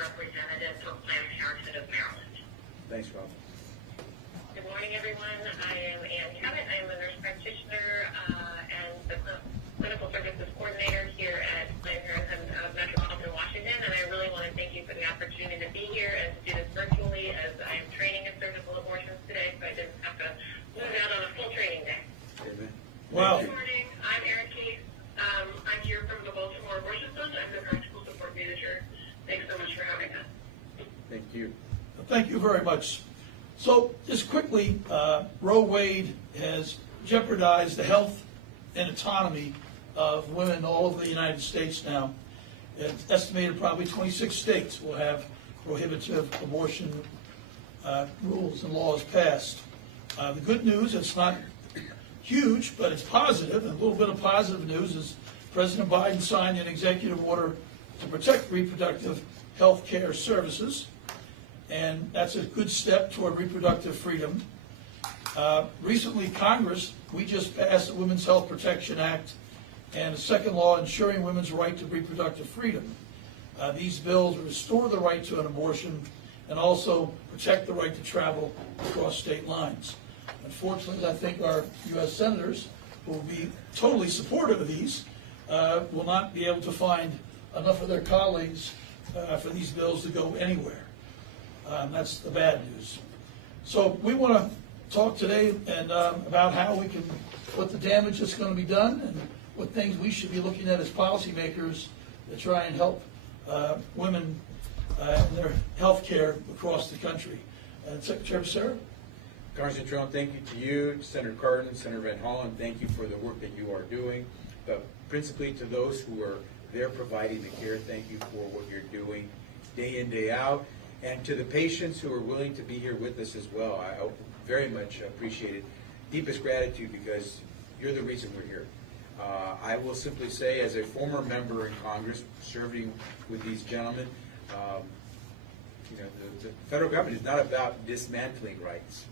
representative for Planned Parenthood of Maryland. Thanks, Rob. Good morning, everyone. I am Ann Cabot. I am a nurse practitioner and the clinical services coordinator here at Planned Parenthood of Metropolitan Washington, and I really want to thank you for the opportunity to be here and to do this virtually, as I am training in surgical abortions today, so I didn't have to move out on a full training day. Amen. Wow. Good morning. I'm Erin Keith. I'm here from the Baltimore Abortion Fund. I'm the practical support manager. Thanks so much for having us. Thank you. Thank you very much. So, just quickly, Roe Wade has jeopardized the health and autonomy of women all over the United States now. It's estimated probably 26 states will have prohibitive abortion rules and laws passed. The good news, it's not huge, but it's positive, and a little bit of positive news is President Biden signed an executive order to protect reproductive health care services, and that's a good step toward reproductive freedom. Recently, Congress, we just passed the Women's Health Protection Act and a second law ensuring women's right to reproductive freedom. These bills restore the right to an abortion and also protect the right to travel across state lines. Unfortunately, I think our U.S. senators, who will be totally supportive of these, will not be able to find enough of their colleagues for these bills to go anywhere. That's the bad news. So we want to talk today and about how we can, what the damage that's going to be done and what things we should be looking at as policymakers to try and help women in their health care across the country. Secretary Becerra? Congressman Trump, thank you to you, Senator Cardin, Senator Van Hollen. Thank you for the work that you are doing. But principally to those who are there providing the care, thank you for what you're doing day in, day out. And to the patients who are willing to be here with us as well, I very much appreciate it. Deepest gratitude, because you're the reason we're here. I will simply say, as a former member in Congress, serving with these gentlemen, the federal government is not about dismantling rights.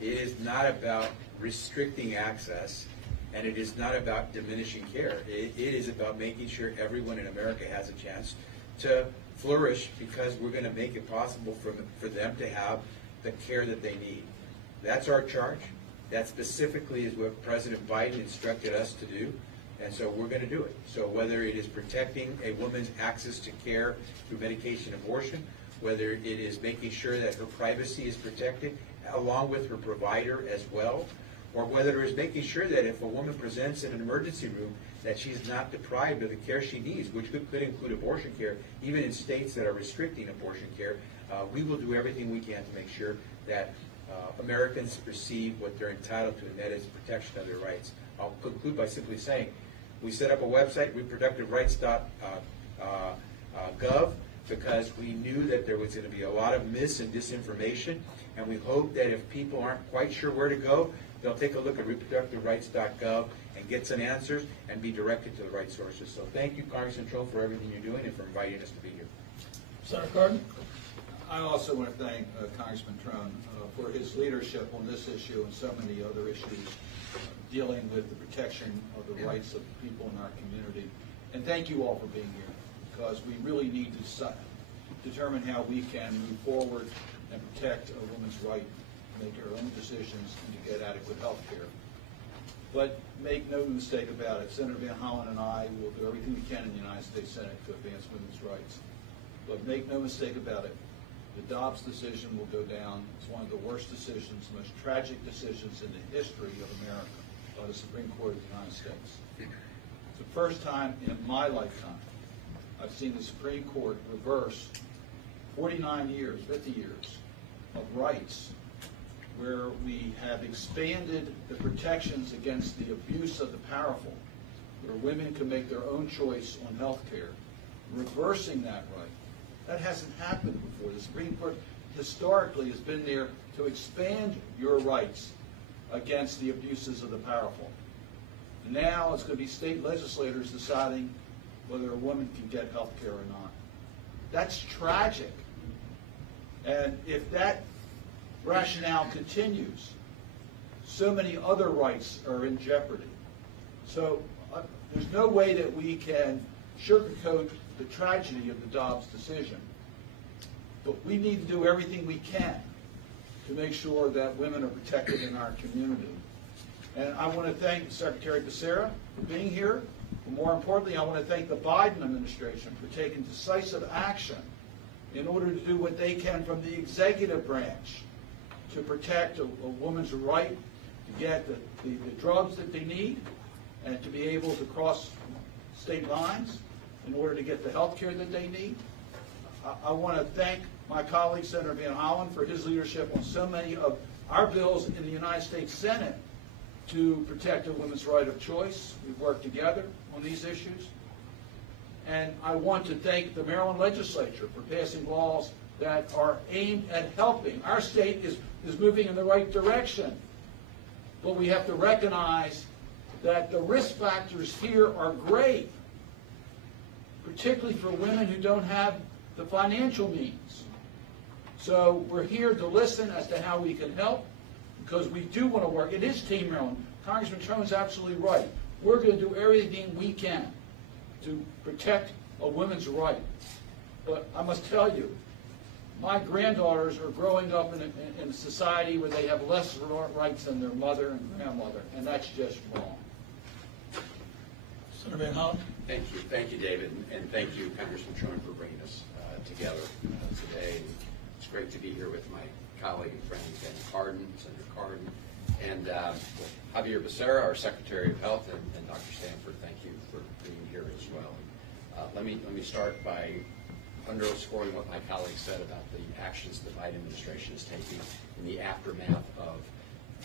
It is not about restricting access, and it is not about diminishing care. It is about making sure everyone in America has a chance to flourish, because we're going to make it possible for them to have the care that they need. That's our charge. That specifically is what President Biden instructed us to do, and so we're going to do it. So whether it is protecting a woman's access to care through medication abortion, whether it is making sure that her privacy is protected along with her provider as well, or whether it is making sure that if a woman presents in an emergency room that she's not deprived of the care she needs, which could include abortion care, even in states that are restricting abortion care, we will do everything we can to make sure that Americans receive what they're entitled to, and that is protection of their rights. I'll conclude by simply saying we set up a website, reproductiverights.gov, because we knew that there was going to be a lot of mis and disinformation, and we hope that if people aren't quite sure where to go, they'll take a look at reproductiverights.gov and get some answers and be directed to the right sources. So thank you, Congressman Troll, for everything you're doing and for inviting us to be here. Senator Cardin? I also want to thank Congressman Trone for his leadership on this issue and so many other issues dealing with the protection of the rights of people in our community. And thank you all for being here, because we really need to determine how we can move forward and protect a woman's right to make her own decisions and to get adequate health care. But make no mistake about it, Senator Van Hollen and I will do everything we can in the United States Senate to advance women's rights. But make no mistake about it, the Dobbs decision will go down as one of the worst decisions, the most tragic decisions in the history of America by the Supreme Court of the United States. It's the first time in my lifetime I've seen the Supreme Court reverse 49 years, 50 years of rights, where we have expanded the protections against the abuse of the powerful, where women can make their own choice on health care, reversing that right. That hasn't happened before. The Supreme Court historically has been there to expand your rights against the abuses of the powerful. And now it's going to be state legislators deciding whether a woman can get health care or not. That's tragic. And if that rationale continues, so many other rights are in jeopardy. So there's no way that we can sugarcoat the tragedy of the Dobbs decision. But we need to do everything we can to make sure that women are protected in our community. And I want to thank Secretary Becerra for being here. But more importantly, I want to thank the Biden administration for taking decisive action in order to do what they can from the executive branch to protect a woman's right to get the drugs that they need and to be able to cross state lines in order to get the health care that they need. I want to thank my colleague, Senator Van Hollen, for his leadership on so many of our bills in the United States Senate to protect a woman's right of choice. We've worked together on these issues. And I want to thank the Maryland legislature for passing laws that are aimed at helping. Our state is moving in the right direction. But we have to recognize that the risk factors here are great, particularly for women who don't have the financial means. So we're here to listen as to how we can help, because we do want to work. It is Team Maryland. Congressman Trone is absolutely right. We're going to do everything we can to protect a woman's right. But I must tell you, my granddaughters are growing up in a society where they have less rights than their mother and grandmother, and that's just wrong. Senator Van Hollen. Thank you, David, and thank you, Congressman Trone, for bringing us together today. It's great to be here with my colleague and friend, Senator Cardin, and Xavier Becerra, our Secretary of Health, and Dr. Stanford. Thank you for being here as well. Let me start by underscoring what my colleague said about the actions the Biden administration is taking in the aftermath of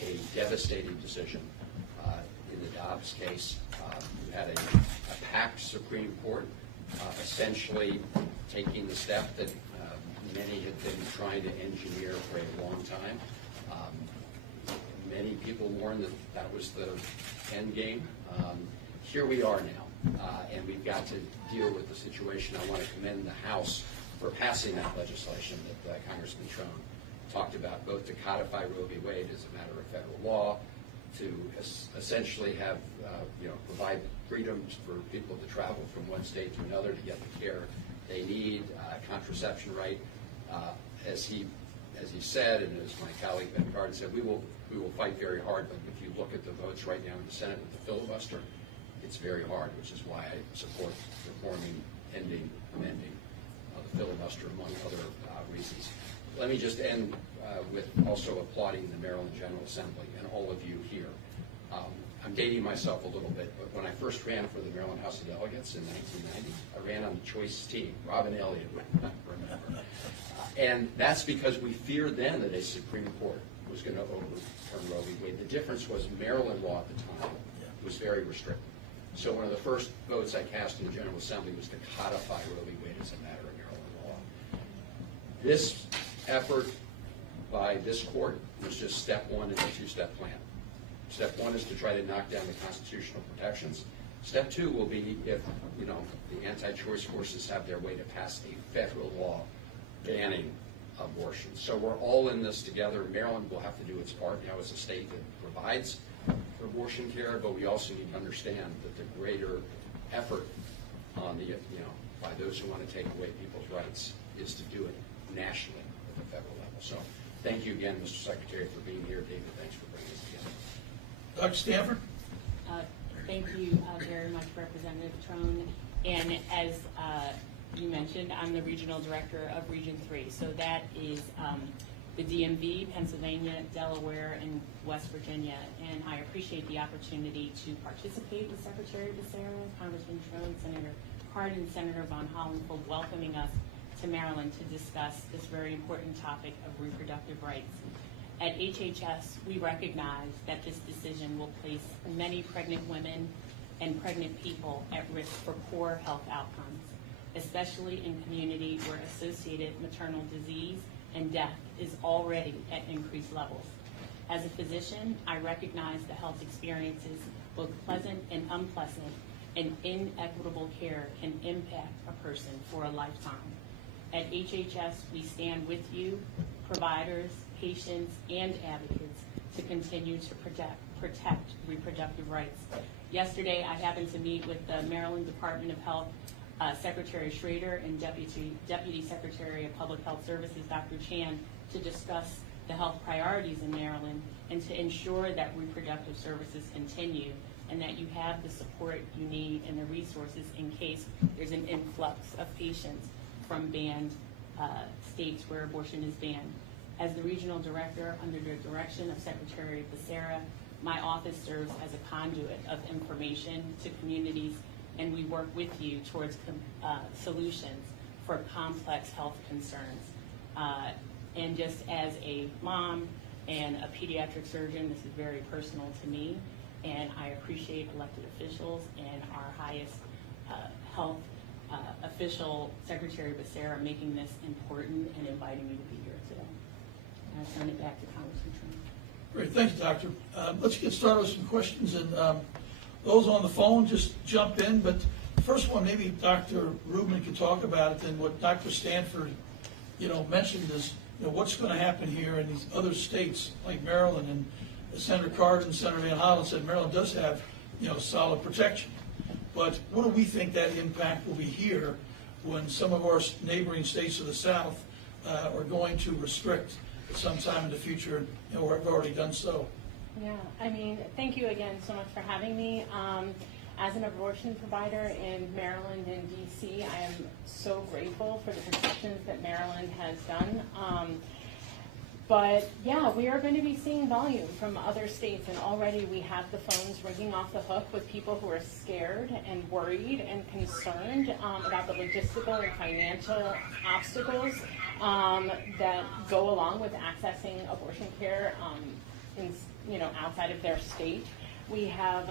a devastating decision in the Dobbs case. You had a packed Supreme Court essentially taking the step that many had been trying to engineer for a long time. Many people warned that that was the end game. Here we are now, and we've got to deal with the situation. I want to commend the House for passing that legislation that Congressman Trone talked about, both to codify Roe v. Wade as a matter of federal law, to essentially have, provide freedoms for people to travel from one state to another to get the care they need, contraception right. As he said, and as my colleague Ben Cardin said, we will fight very hard. But if you look at the votes right now in the Senate with the filibuster, it's very hard, which is why I support reforming, ending, amending the filibuster, among other reasons. Let me just end with also applauding the Maryland General Assembly and all of you here. I'm dating myself a little bit, but when I first ran for the Maryland House of Delegates in 1990, I ran on the choice team. Robin Elliott would remember. And that's because we feared then that a Supreme Court was going to overturn Roe v. Wade. The difference was Maryland law at the time was very restrictive. So one of the first votes I cast in the General Assembly was to codify Roe v. Wade as a matter of Maryland law. This effort by this court was just step one in a two-step plan. Step one is to try to knock down the constitutional protections. Step two will be if, the anti-choice forces have their way to pass a federal law banning abortion. So we're all in this together. Maryland will have to do its part now as a state that provides for abortion care, but we also need to understand that the greater effort on the, by those who want to take away people's rights is to do it nationally at the federal level. So thank you again, Mr. Secretary, for being here. David, thanks for bringing us together. Dr. Stanford. Thank you very much, Representative Trone. And as you mentioned, I'm the Regional Director of Region 3. So that is the DMV, Pennsylvania, Delaware, and West Virginia. And I appreciate the opportunity to participate with Secretary Becerra, Congressman Trone, Senator Cardin, and Senator Van Hollen for welcoming us to Maryland to discuss this very important topic of reproductive rights. At HHS, we recognize that this decision will place many pregnant women and pregnant people at risk for poor health outcomes, especially in communities where associated maternal disease and death is already at increased levels. As a physician, I recognize the health experiences, both pleasant and unpleasant, and inequitable care can impact a person for a lifetime. At HHS, we stand with you, providers, patients, and advocates to continue to protect reproductive rights. Yesterday, I happened to meet with the Maryland Department of Health Secretary Schrader and Deputy Secretary of Public Health Services, Dr. Chan, to discuss the health priorities in Maryland and to ensure that reproductive services continue and that you have the support you need and the resources in case there's an influx of patients from banned states where abortion is banned. As the regional director, under the direction of Secretary Becerra, my office serves as a conduit of information to communities, and we work with you towards solutions for complex health concerns. And just as a mom and a pediatric surgeon, this is very personal to me, and I appreciate elected officials and our highest health official, Secretary Becerra, making this important and inviting me to be here today. And I turn it back to Congressman Trump. Great, thank you, Doctor. Let's get started with some questions, and those on the phone, just jump in. But the first one, maybe Dr. Rubin could talk about it, and what Dr. Stanford, mentioned is, what's going to happen here in these other states like Maryland, and Senator Card and Senator Van Hollen said Maryland does have, solid protection. But what do we think that impact will be here when some of our neighboring states to the south are going to restrict at some time in the future, or have already done so? Yeah, thank you again so much for having me. As an abortion provider in Maryland and DC, I am so grateful for the protections that Maryland has done. But yeah, we are going to be seeing volume from other states, and already we have the phones ringing off the hook with people who are scared and worried and concerned about the logistical and financial obstacles that go along with accessing abortion care outside of their state. We have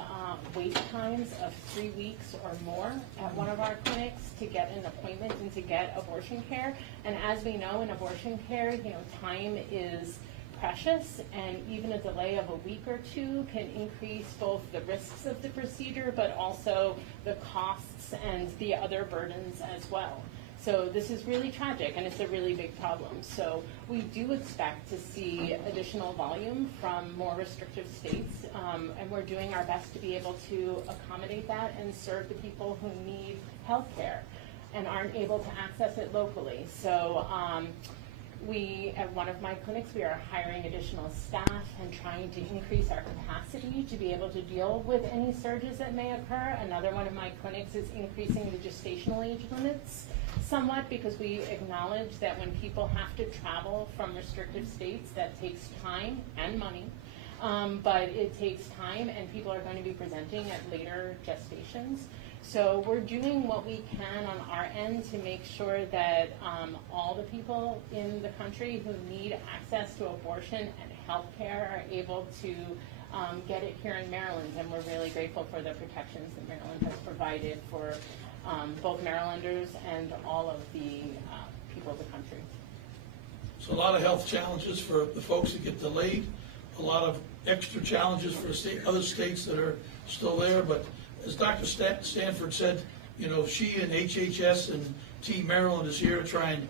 wait times of 3 weeks or more at one of our clinics to get an appointment and to get abortion care. And as we know, in abortion care, time is precious, and even a delay of a week or two can increase both the risks of the procedure, but also the costs and the other burdens as well. So this is really tragic, and it's a really big problem. So we do expect to see additional volume from more restrictive states, and we're doing our best to be able to accommodate that and serve the people who need health care and aren't able to access it locally. So we, at one of my clinics, we are hiring additional staff and trying to increase our capacity to be able to deal with any surges that may occur. Another one of my clinics is increasing the gestational age limits somewhat, because we acknowledge that when people have to travel from restrictive states, that takes time and money, but it takes time, and people are going to be presenting at later gestations. So we're doing what we can on our end to make sure that all the people in the country who need access to abortion and health care are able to get it here in Maryland, and we're really grateful for the protections that Maryland has provided for both Marylanders and all of the people of the country. So a lot of health challenges for the folks that get delayed, a lot of extra challenges for other states that are still there. But as Dr. Stanford said, she and HHS and Team Maryland is here to try and,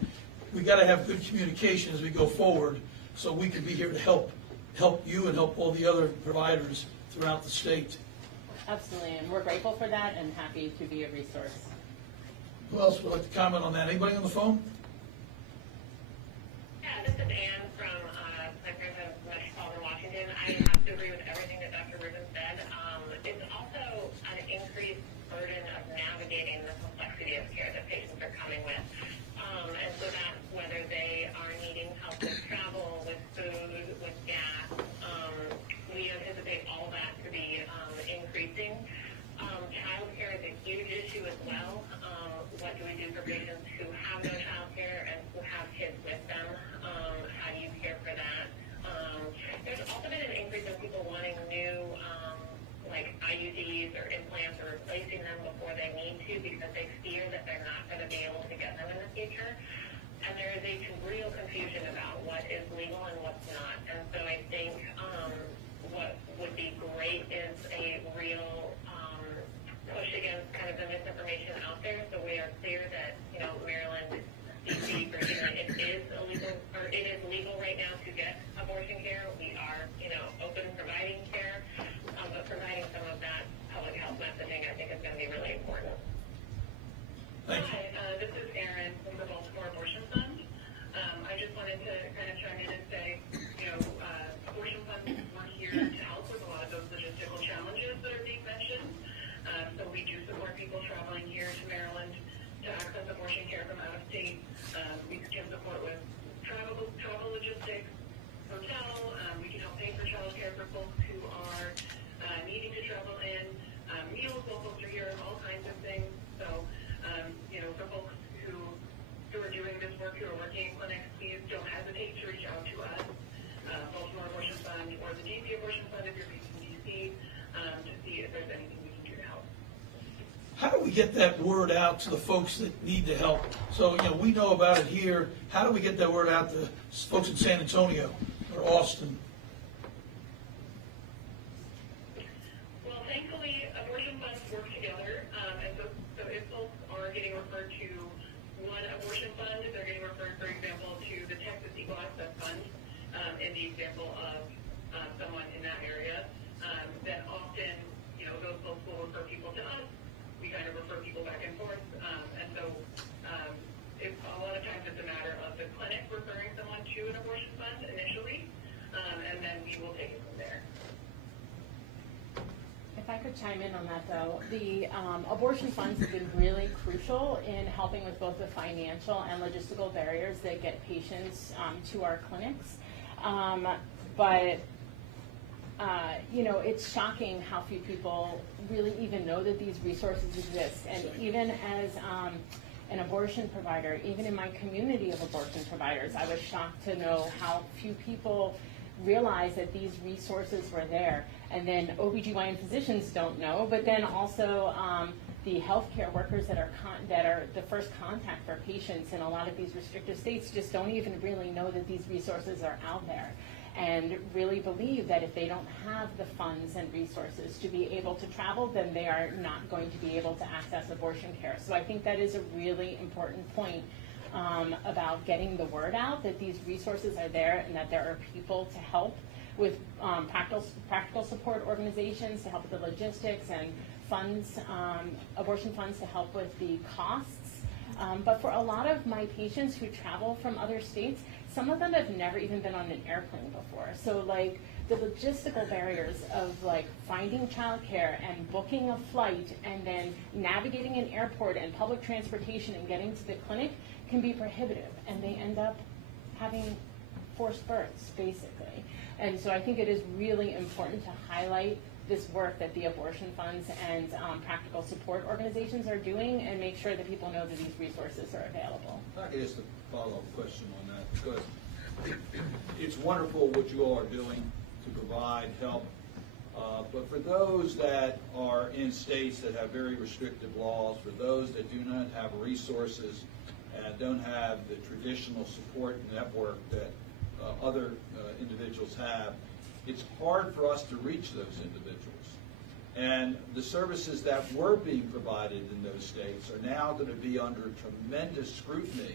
we got to have good communication as we go forward, so we can be here to help you and help all the other providers throughout the state. Absolutely, and we're grateful for that and happy to be a resource. Who else would like to comment on that? Anybody on the phone? Yeah, this is Anne from Planned Parenthood, Metropolitan Washington. I have to agree with everything that Dr. Rubin said. It's also an increased burden of navigating the complexity of care that patients are coming with. And so that's whether they are needing help with travel, with food, with gas. We anticipate all that to be increasing. Child care is a huge issue as well. What do we do for patients who have no child care and who have kids with them? How do you care for that? There's also been an increase in people wanting new like IUDs or implants, or replacing them before they need to, because they fear that they're not going to be able to get them in the future. And there is a real confusion about what is legal and what's not. And so I think what would be great is a real push against kind of the misinformation out there, so we are clear that Maryland, DC, Virginia, it is illegal, or it is legal right now to get abortion care. We are open to providing care, but providing some of that public health messaging, I think, is going to be really important. Thank you. Hi, this is Erin from the Baltimore Abortion Fund. I just wanted to kind of chime in and say, abortion funds we're here to help with a lot of those logistical challenges that are being mentioned. So we do support people traveling here to Maryland to access abortion care from out of state. We can support with travel logistics, hotel. We can help pay for child care for folks who are needing to travel in, meals while folks are here, all kinds of things. So, for folks who are doing this work, who are working in clinics, please don't hesitate to reach out to us, Baltimore Abortion Fund or the DC Abortion Fund if you're based in DC, to see if there's anything we can do to help. How do we get that word out to the folks that need the help? So, we know about it here. How do we get that word out to folks in San Antonio or Austin? Well, thankfully, abortion funds work together, and so if folks are getting referred to one abortion fund, if they're getting referred, for example, to the Texas Equal Access Fund, in the example of someone in that area, then often, those folks will refer people to us. We kind of refer people back and forth, and so a lot of times it's a matter of the clinic referring someone to an abortion fund initially, and then we will take it from there. If I could chime in on that, though, the abortion funds have been really crucial in helping with both the financial and logistical barriers that get patients to our clinics. It's shocking how few people really even know that these resources exist. And even as an abortion provider, even in my community of abortion providers, I was shocked to know how few people realize that these resources were there. And then OBGYN physicians don't know, but then also the healthcare workers that are the first contact for patients in a lot of these restrictive states just don't even really know that these resources are out there, and really believe that if they don't have the funds and resources to be able to travel, then they are not going to be able to access abortion care. So I think that is a really important point about getting the word out, that these resources are there and that there are people to help with practical support organizations to help with the logistics, and funds, abortion funds to help with the costs. But for a lot of my patients who travel from other states, some of them have never even been on an airplane before. So the logistical barriers of finding childcare and booking a flight and then navigating an airport and public transportation and getting to the clinic can be prohibitive, and they end up having forced births, basically. And so I think it is really important to highlight this work that the abortion funds and practical support organizations are doing, and make sure that people know that these resources are available. I could ask a follow-up question on that, because it's wonderful what you all are doing to provide help, but for those that are in states that have very restrictive laws, for those that do not have resources and don't have the traditional support network that other individuals have, it's hard for us to reach those individuals. And the services that were being provided in those states are now going to be under tremendous scrutiny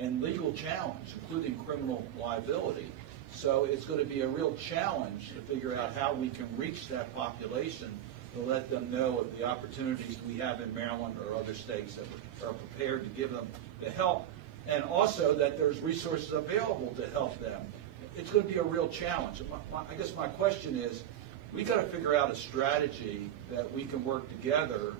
and legal challenge, including criminal liability. So it's going to be a real challenge to figure out how we can reach that population to let them know of the opportunities we have in Maryland or other states that are prepared to give them the help, and also that there's resources available to help them. It's going to be a real challenge. I guess my question is, we got to figure out a strategy that we can work together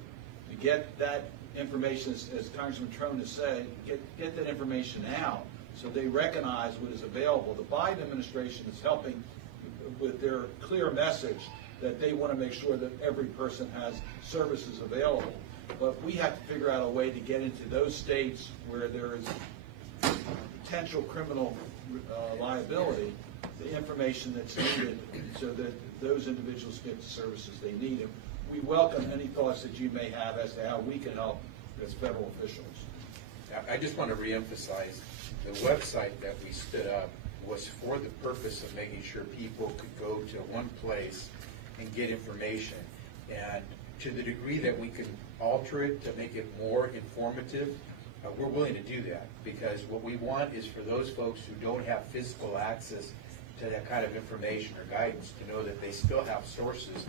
to get that information, as Congressman Trone has said, get that information out so they recognize what is available. The Biden administration is helping with their clear message that they want to make sure that every person has services available. But we have to figure out a way to get into those states where there is potential criminal liability, the information that's needed so that those individuals get the services they need. And we welcome any thoughts that you may have as to how we can help as federal officials. I just want to reemphasize, the website that we stood up was for the purpose of making sure people could go to one place and get information. And to the degree that we can alter it to make it more informative, we're willing to do that, because what we want is for those folks who don't have physical access to that kind of information or guidance to know that they still have sources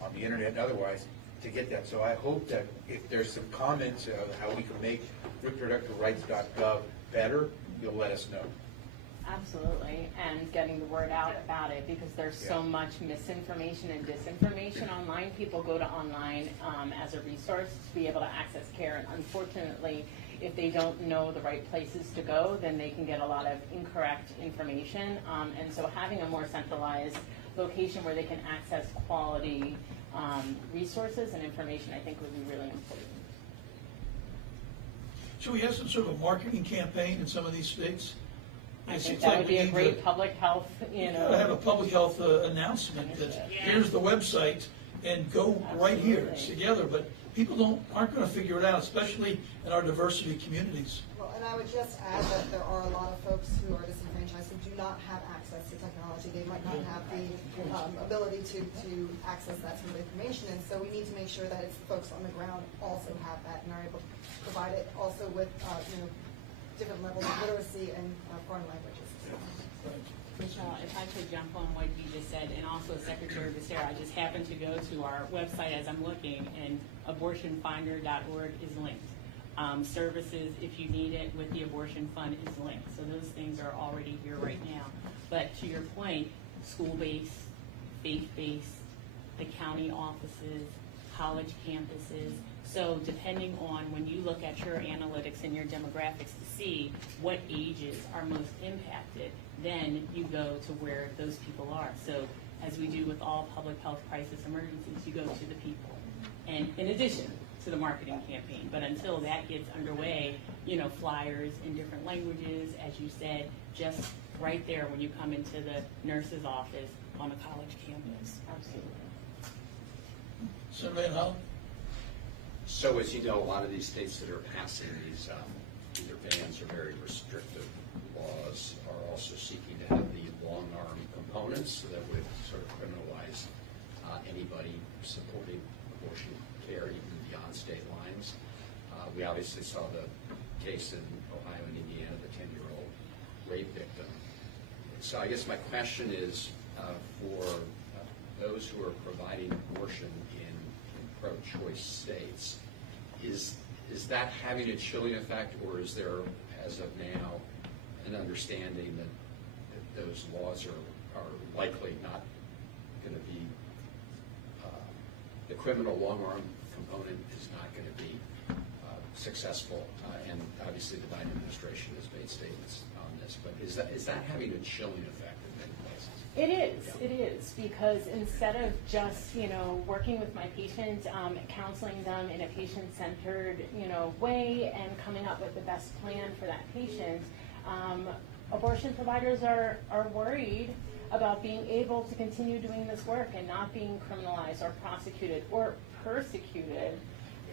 on the internet and otherwise to get that. So I hope that if there's some comments of how we can make reproductiverights.gov better, you'll let us know. Absolutely, and getting the word out about it, because there's so much misinformation and disinformation online. People go to online as a resource to be able to access care, and unfortunately, if they don't know the right places to go, then they can get a lot of incorrect information. And so having a more centralized location where they can access quality resources and information, I think would be really important. Should we have some sort of a marketing campaign in some of these states? I It think seems that like would we be a need great to- public health, We gotta have a public health announcement that here's the website and go right here. It's Absolutely. together, but people aren't gonna figure it out, especially in our diversity communities. Well, and I would just add that there are a lot of folks who are disenfranchised who do not have access to technology. They might not have the ability to access that sort of information, and so we need to make sure that it's the folks on the ground also have that and are able to provide it also with, different levels of literacy and foreign languages. Michelle, if I could jump on what you just said, and also Secretary Becerra, I just happened to go to our website as I'm looking, and abortionfinder.org is linked. Services, if you need it, with the abortion fund is linked. So those things are already here right now. But to your point, school-based, faith-based, the county offices, college campuses. So depending on when you look at your analytics and your demographics to see what ages are most impacted, then you go to where those people are. So as we do with all public health crisis emergencies, you go to the people. And in addition to the marketing campaign, but until that gets underway, flyers in different languages, as you said, just right there when you come into the nurse's office on a college campus. Absolutely. Senator Van Hollen? So as you know, a lot of these states that are passing these either bans or very restrictive laws are also seeking to have the long arm components that would sort of criminalize anybody supporting abortion care even beyond state lines. We obviously saw the case in Ohio and Indiana, the 10-year-old rape victim. So I guess my question is for those who are providing abortion in pro-choice states, is that having a chilling effect, or is there, as of now, an understanding that those laws are likely not going to be, the criminal long-arm component is not going to be successful, and obviously the Biden administration has made statements on this, but is that having a chilling effect in many places? It is, because instead of just, working with my patient, counseling them in a patient-centered, way and coming up with the best plan for that patient, abortion providers are worried about being able to continue doing this work and not being criminalized or prosecuted or persecuted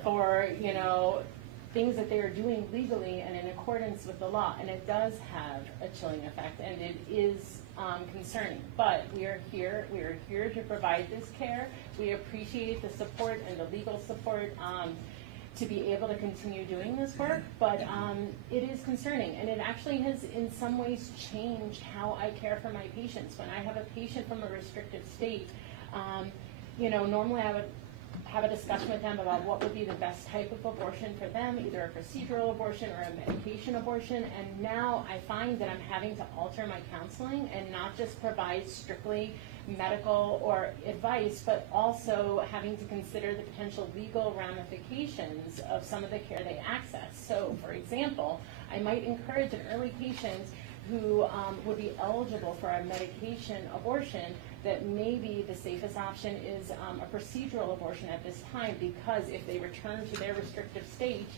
for, things that they are doing legally and in accordance with the law. And it does have a chilling effect, and it is concerning. But we are here to provide this care. We appreciate the support and the legal support to be able to continue doing this work, but it is concerning, and it actually has in some ways changed how I care for my patients. When I have a patient from a restrictive state, normally I would have a discussion with them about what would be the best type of abortion for them, either a procedural abortion or a medication abortion, and now I find that I'm having to alter my counseling and not just provide strictly medical or advice, but also having to consider the potential legal ramifications of some of the care they access. So, for example, I might encourage an early patient who would be eligible for a medication abortion that maybe the safest option is a procedural abortion at this time, because if they return to their restrictive state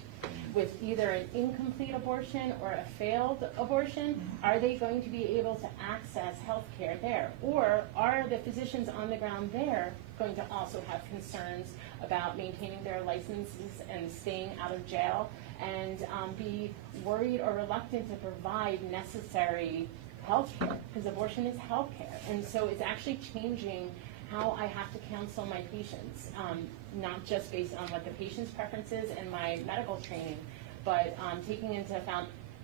with either an incomplete abortion or a failed abortion, are they going to be able to access health care there? Or are the physicians on the ground there going to also have concerns about maintaining their licenses and staying out of jail, and be worried or reluctant to provide necessary health care, because abortion is health care. And so it's actually changing how I have to counsel my patients, not just based on what the patient's preferences and my medical training, but taking into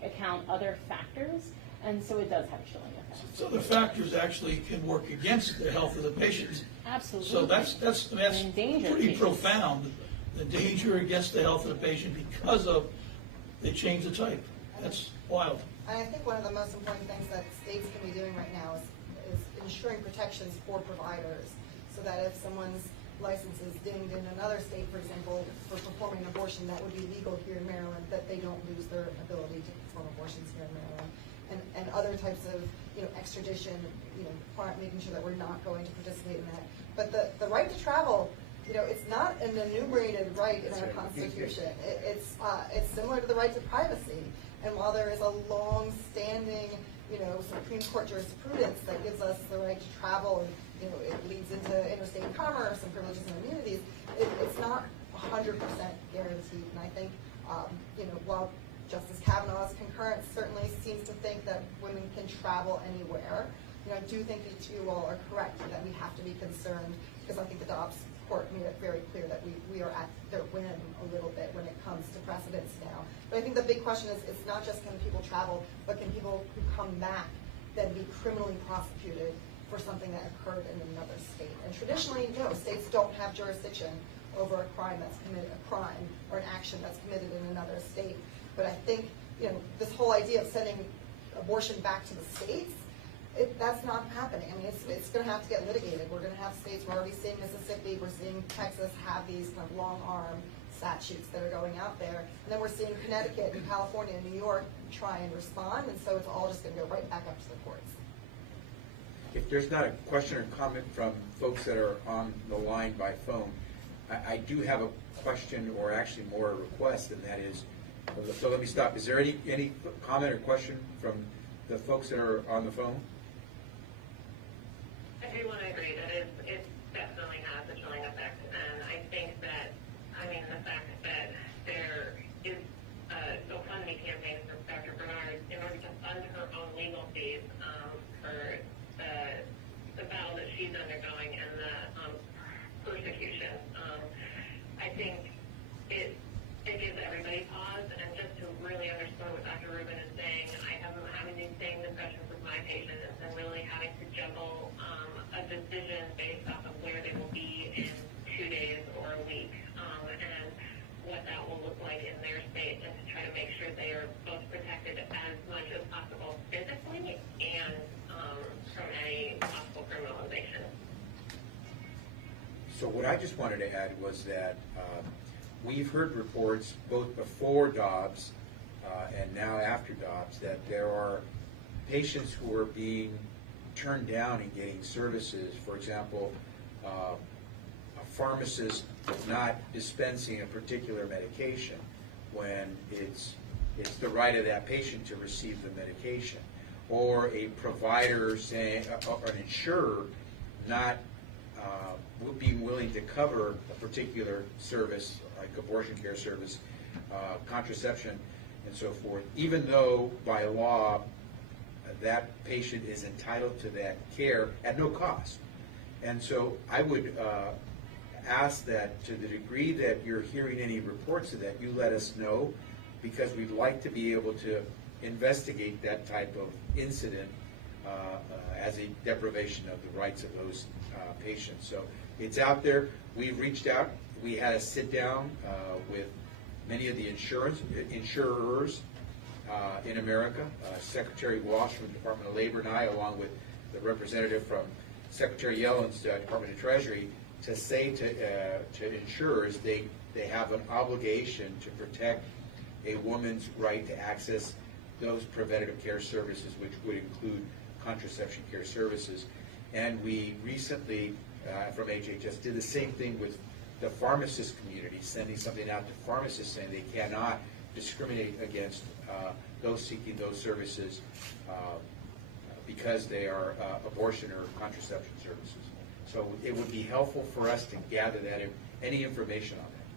account other factors And so it does have a chilling effect. So the factors actually can work against the health of the patient. Absolutely. So that's And endanger pretty patients. profound, the danger against the health of the patient because of, they change the type. That's wild. And I think one of the most important things that states can be doing right now is ensuring protections for providers, so that if someone's license is dinged in another state, for example, for performing an abortion that would be legal here in Maryland, that they don't lose their ability to perform abortions here in Maryland. And other types of, extradition, making sure that we're not going to participate in that. But the right to travel, it's not an enumerated right in our Constitution. It's similar to the right to privacy. And while there is a long-standing, Supreme Court jurisprudence that gives us the right to travel, and it leads into interstate commerce and privileges and immunities, it's not 100% guaranteed. And I think, while Justice Kavanaugh's concurrence certainly seems to think that women can travel anywhere, I do think that you all are correct that we have to be concerned, because I think the Dobbs court made it very clear that we are at their whim a little bit when it comes to precedents now. But I think the big question is, it's not just can people travel, but can people who come back then be criminally prosecuted for something that occurred in another state? And traditionally, states don't have jurisdiction over a crime or an action that's committed in another state. But I think, this whole idea of sending abortion back to the states, that's not happening. I mean, it's going to have to get litigated. We're going to have states, we're already seeing Mississippi, we're seeing Texas have these kind of long arm statutes that are going out there. And then we're seeing Connecticut and California and New York try and respond. And so it's all just going to go right back up to the courts. If there's not a question or comment from folks that are on the line by phone, I do have a question, or actually more a request, and that is, so let me stop. Is there any comment or question from the folks that are on the phone? I do want to agree that it definitely has a chilling effect, and I think that, the fact that there is a GoFundMe campaign for Dr. Bernard in order to fund her own legal fees for the battle that she's undergoing and the persecution, I think it gives everybody pause. And just to really understand what Dr. Rubin is saying, I have been having these same discussions with my patients and really having to juggle a decision based off of where they will be in 2 days or a week, and what that will look like in their state, and to try to make sure they are both protected as much as possible physically and from any possible criminalization. So what I just wanted to add was that we've heard reports both before Dobbs and now after Dobbs that there are patients who are being turned down in getting services. For example, a pharmacist not dispensing a particular medication when it's the right of that patient to receive the medication, or a provider saying, or an insurer not being willing to cover a particular service, like abortion care service, contraception, and so forth, even though by law that patient is entitled to that care at no cost. And so I would ask that, to the degree that you're hearing any reports of that, you let us know, because we'd like to be able to investigate that type of incident as a deprivation of the rights of those patients. So it's out there. We've reached out. We had a sit down with many of the insurers in America. Secretary Walsh from the Department of Labor and I, along with the representative from Secretary Yellen's Department of Treasury, to say to insurers they have an obligation to protect a woman's right to access those preventative care services, which would include contraception care services. And we recently, from HHS, did the same thing with the pharmacist community, sending something out to pharmacists saying they cannot discriminate against those seeking those services because they are abortion or contraception services. So it would be helpful for us to gather that any information on that.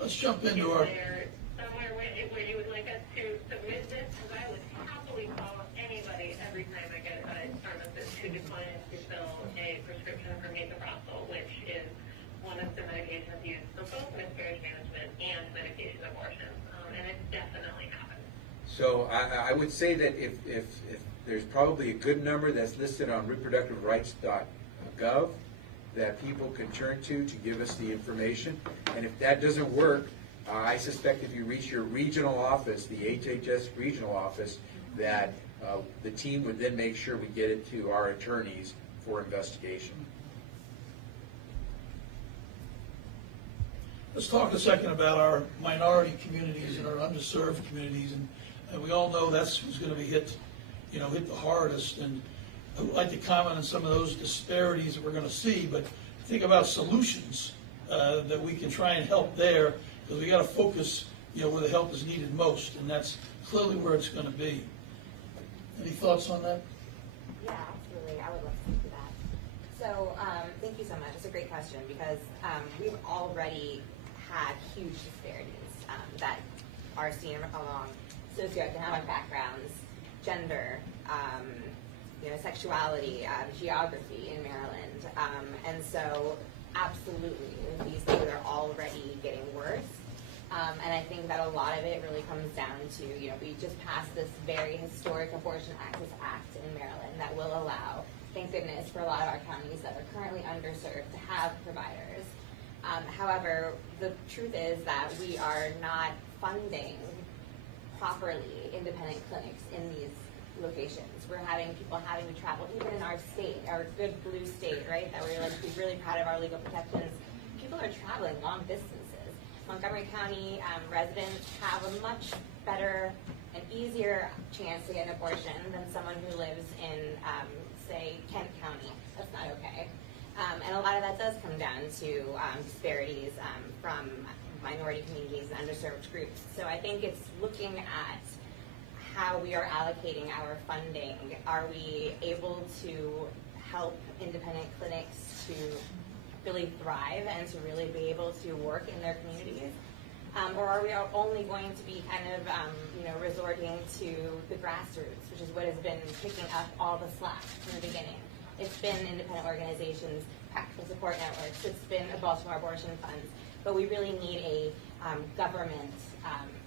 Let's jump into our. Is there somewhere where you would like us to submit this? Because I would happily call anybody every time I get a pharmacist who declines to fill a prescription for misoprostol, which is one of the medications used for both miscarriage management and medication abortions, and it definitely happens. So I would say that if there's probably a good number that's listed on reproductiverights.gov that people can turn to give us the information. And if that doesn't work, I suspect if you reach your regional office, the HHS regional office, that the team would then make sure we get it to our attorneys for investigation. Let's talk a second about our minority communities and our underserved communities, and we all know that's who's going to be hit the hardest. And I would like to comment on some of those disparities that we're going to see, but think about solutions that we can try and help there, because we got to focus, where the help is needed most, and that's clearly where it's going to be. Any thoughts on that? Yeah, absolutely. I would love to speak to that. So, thank you so much. It's a great question because we've already had huge disparities that are seen along socioeconomic backgrorounds, gender, sexuality, geography in Maryland, and so absolutely these things are already getting worse. And I think that a lot of it really comes down to, we just passed this very historic Abortion Access Act in Maryland that will allow, thank goodness, for a lot of our counties that are currently underserved to have providers. However, the truth is that we are not funding properly independent clinics in these locations. We're having people having to travel, even in our state, our good blue state, right, that we're really proud of our legal protections. People are traveling long distances. Montgomery County residents have a much better and easier chance to get an abortion than someone who lives in, say, Kent County. That's not okay. And a lot of that does come down to disparities from minority communities and underserved groups. So I think it's looking at how we are allocating our funding. Are we able to help independent clinics to really thrive and to really be able to work in their communities? Or are we only going to be kind of, resorting to the grassroots, which is what has been picking up all the slack from the beginning? It's been independent organizations, practical support networks, it's been a Baltimore Abortion Funds, but we really need a government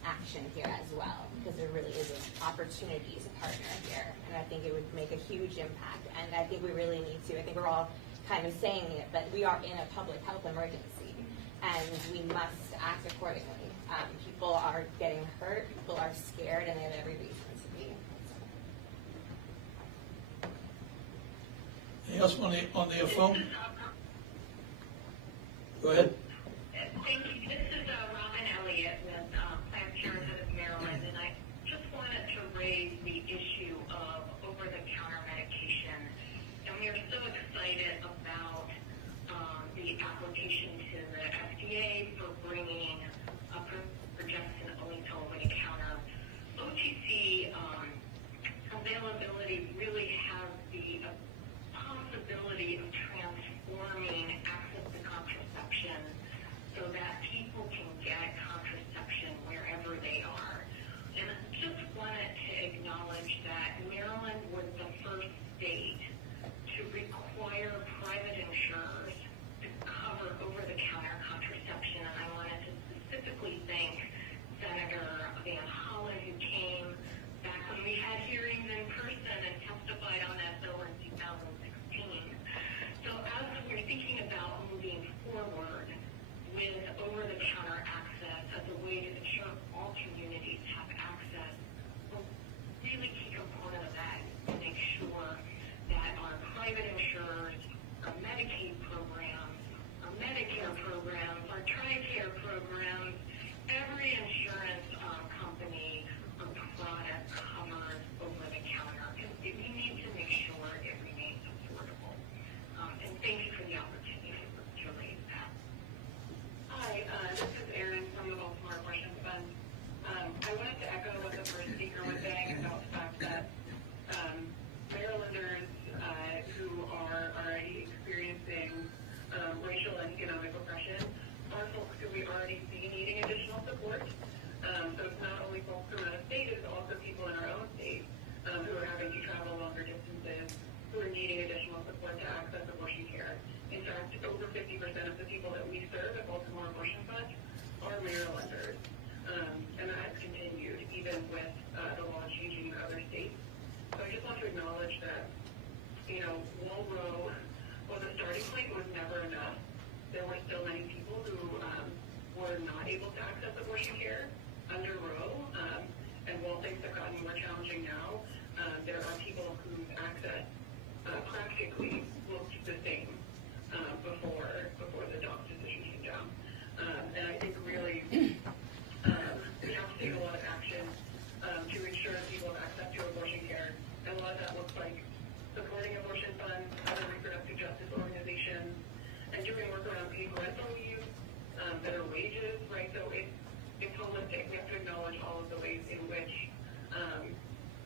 action here as well, because there really is an opportunity to partner here, and I think it would make a huge impact, and I think we really need to. I think we're all kind of saying it, but we are in a public health emergency, and we must act accordingly. People are getting hurt, people are scared, and they have every reason to be. Anything else on the phone? Go ahead. Thank you. This is Robin Elliott with Planned Parenthood of Maryland, and I just wanted to raise the issue of over-the-counter medication. And we are so excited about the application to the FDA for bringing a progestin over-the-counter. OTC availability really has the possibility of transforming access to contraception so that people can get contraception wherever they are. And I just wanted to acknowledge that Maryland was the first state to require private insurers to cover over-the-counter contraception. And I wanted to specifically thank Senator Van Hollen, who came back when we had hearings in person and testified on that bill in 2016. So as we're thinking about moving forward with over-the-counter access as a way to ensure all communities have access, a really key component of that is to make sure that our private insurers, our Medicaid programs, our Medicare programs, our TRICARE programs, every insurance company or product covers over-the-counter. We need to make sure it remains affordable. And thank you for the opportunity to raise that. Hi, this is Erin from the Baltimore Abortion Fund. I wanted to echo what the first speaker was saying about the fact that Marylanders who are already experiencing racial and economic oppression are folks who we already see needing additional support. So it's not only folks from out of state, it's also people in our own state who are having to travel longer distances, who are needing additional support to access abortion care. In fact, over 50% of the people that we serve at Baltimore Abortion Fund are Marylanders. And that has continued even with the acknowledge that, while Roe was a starting point, it was never enough. There were still many people who were not able to access abortion care under Roe, and while things have gotten more challenging now, there are people whose access practically looked the same before the Dobbs decision came down. And I think really we have to take a lot of action to ensure people have access to abortion care. And a lot of that looks like supporting abortion funds, other reproductive justice organizations, and doing work around paid parental leave, better wages, right? So it's holistic. We have to acknowledge all of the ways in which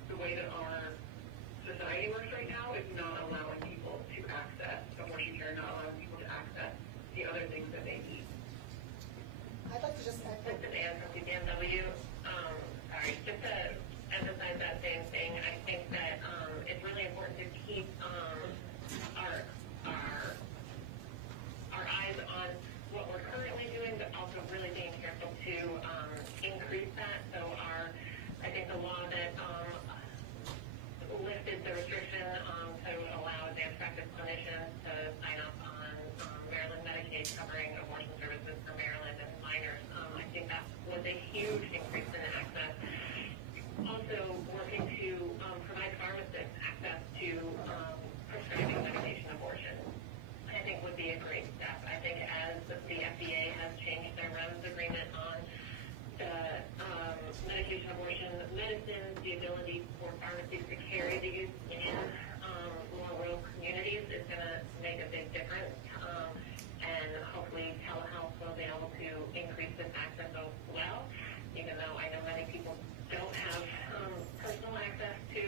the way that our society works right now is not allowing people to access abortion care, not allowing people to access the other things that they need. I'd like to just echo. This is Anne from the BMW. Sorry, just to emphasize that same thing, I think that it's really important to keep our eyes on what we're currently doing, but also really being careful to increase that. So I think the law that lifted the restriction to allow advanced practice clinicians to sign up on Maryland Medicaid covering abortion services for Maryland and minors. I think that was a huge increase in access. Also working to provide pharmacists access to prescribing medication abortion, I think would be a great step. I think as the FDA has changed their REMS agreement on the medication abortion medicines, the ability for pharmacies to carry these in more rural communities is going to make a big difference. And hopefully telehealth will be able to increase this access as well, even though I know many people don't have personal access to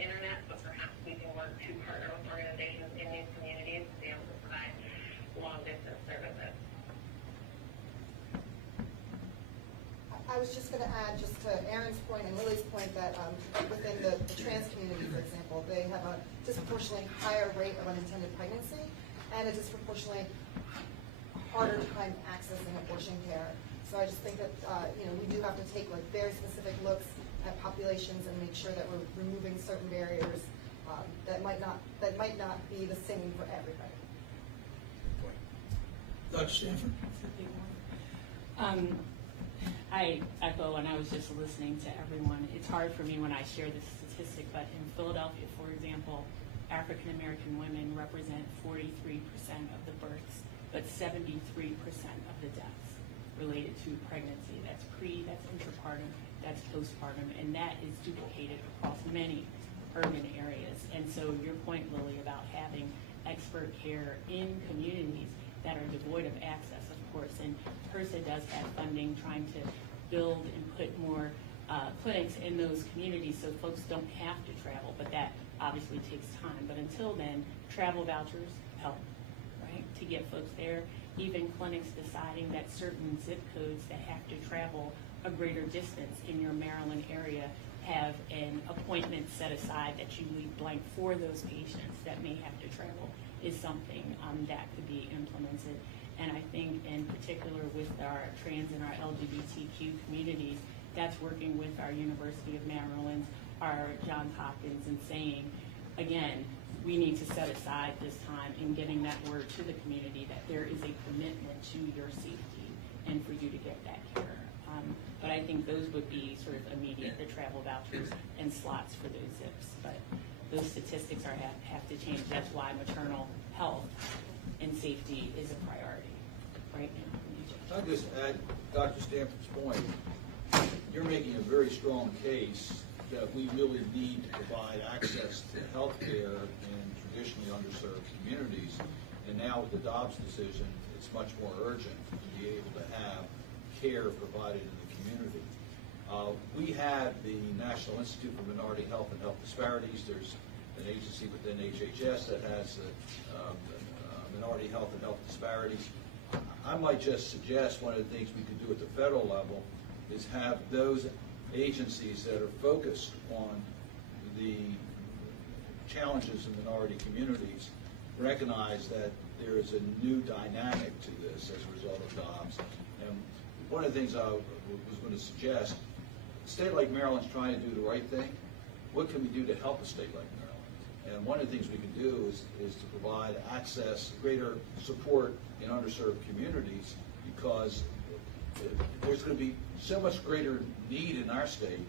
internet, but perhaps we can work to partner with organizations in these communities to be able to provide long-distance services. I was just going to add, just to Erin's point and Lily's point, that within the trans community, for example, they have a disproportionately higher rate of unintended pregnancy and a disproportionately harder time accessing abortion care. So I just think that we do have to take very specific looks at populations and make sure that we're removing certain barriers that might not be the same for everybody. Dr. Stanford? I echo, and I was just listening to everyone. It's hard for me when I share this statistic, but in Philadelphia, for example, African American women represent 43% of the births, but 73% of the deaths related to pregnancy. That's that's intrapartum, that's postpartum, and that is duplicated across many urban areas. And so your point, Lily, about having expert care in communities that are devoid of access, of course, and HRSA does have funding trying to build and put more clinics in those communities so folks don't have to travel, but that obviously takes time. But until then, travel vouchers help, right, to get folks there. Even clinics deciding that certain zip codes that have to travel a greater distance in your Maryland area have an appointment set aside that you leave blank for those patients that may have to travel is something that could be implemented. And I think in particular with our trans and our LGBTQ communities, that's working with our University of Maryland, our Johns Hopkins, and saying, again, we need to set aside this time in getting that word to the community that there is a commitment to your safety and for you to get that care. But I think those would be sort of immediate, the travel vouchers and slots for those zips. But those statistics have to change. That's why maternal health and safety is a priority right now. I'll just add Dr. Stanford's point. You're making a very strong case that we really need to provide access to health care in traditionally underserved communities. And now with the Dobbs decision, it's much more urgent to be able to have care provided in the community. We have the National Institute for Minority Health and Health Disparities. There's an agency within HHS that has minority health and health disparities. I might just suggest one of the things we could do at the federal level is have those agencies that are focused on the challenges in minority communities recognize that there is a new dynamic to this as a result of Dobbs. And one of the things I was going to suggest, a state like Maryland's trying to do the right thing. What can we do to help a state like Maryland? And one of the things we can do is to provide access, greater support in underserved communities, because there's going to be so much greater need in our state,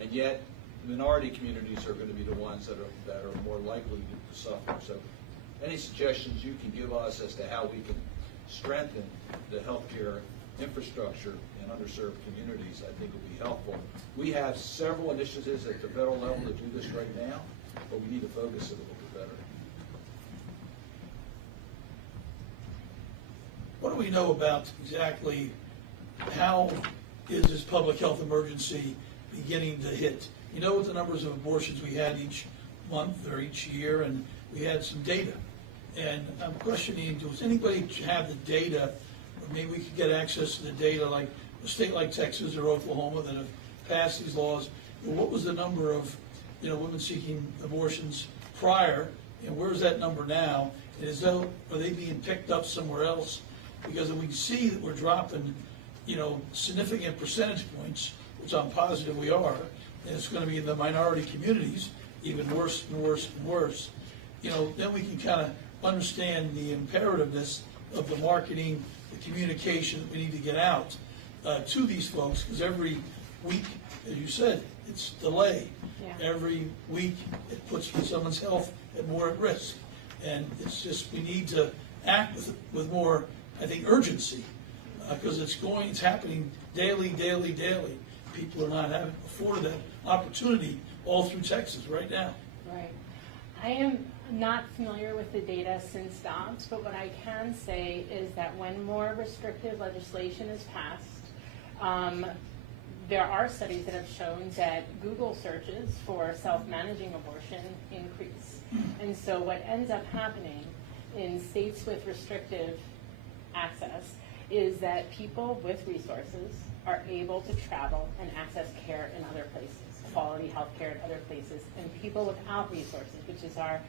and yet minority communities are going to be the ones that are more likely to suffer. So any suggestions you can give us as to how we can strengthen the healthcare infrastructure in underserved communities, I think would be helpful. We have several initiatives at the federal level to do this right now, but we need to focus it a little bit better. What do we know about exactly how is this public health emergency beginning to hit? You know what the numbers of abortions we had each month or each year, and we had some data. And I'm questioning, does anybody have the data, or maybe we could get access to the data, like a state like Texas or Oklahoma that have passed these laws? What was the number of women seeking abortions prior, and where's that number now? And are they being picked up somewhere else? Because if we see that we're dropping, significant percentage points, which I'm positive we are, and it's going to be in the minority communities, even worse and worse and worse, then we can kind of understand the imperativeness of the marketing, the communication that we need to get out to these folks, because every week, as you said, it's delay. Yeah. Every week, it puts someone's health more at risk. And it's just, we need to act with more, I think, urgency, because it's happening daily. People are not having afforded that opportunity all through Texas right now. Right. I am not familiar with the data since Dobbs, but what I can say is that when more restrictive legislation is passed, there are studies that have shown that Google searches for self-managing abortion increase. And so what ends up happening in states with restrictive access is that people with resources are able to travel and access care in other places, quality health care in other places, and people without resources, which is our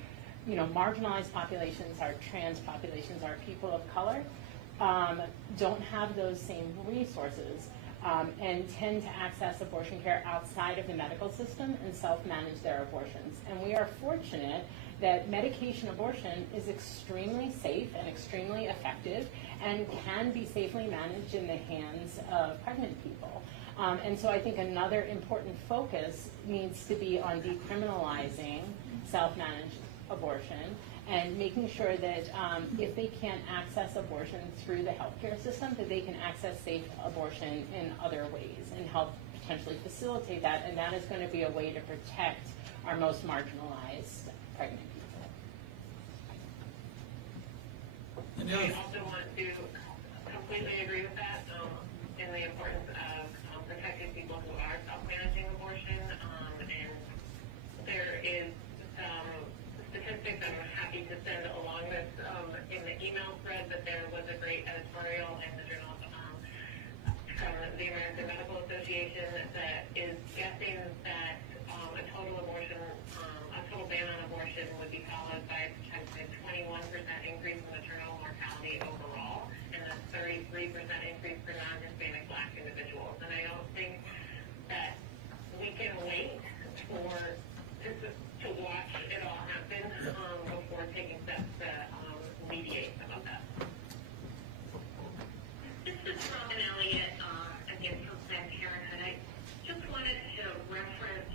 marginalized populations, our trans populations, our people of color, don't have those same resources and tend to access abortion care outside of the medical system and self-manage their abortions. And we are fortunate that medication abortion is extremely safe and extremely effective and can be safely managed in the hands of pregnant people. And so I think another important focus needs to be on decriminalizing self-managed abortion and making sure that if they can't access abortion through the healthcare system, that they can access safe abortion in other ways and help potentially facilitate that. And that is going to be a way to protect our most marginalized pregnant people. I also want to completely agree with that in the importance of protecting people who are self-managing abortion. And there is some statistics I'm happy to send along with in the email thread, but there was a great editorial in the journal from the American Medical Association that is guessing that a total ban on abortion would be followed by potentially a 21% increase in maternal mortality overall, and a 33% increase for non-Hispanic Black individuals. And I don't think that we can wait to watch it all happen before taking steps to mediate some of that. This is Robin Elliott, again from Planned Parenthood. I just wanted to reference,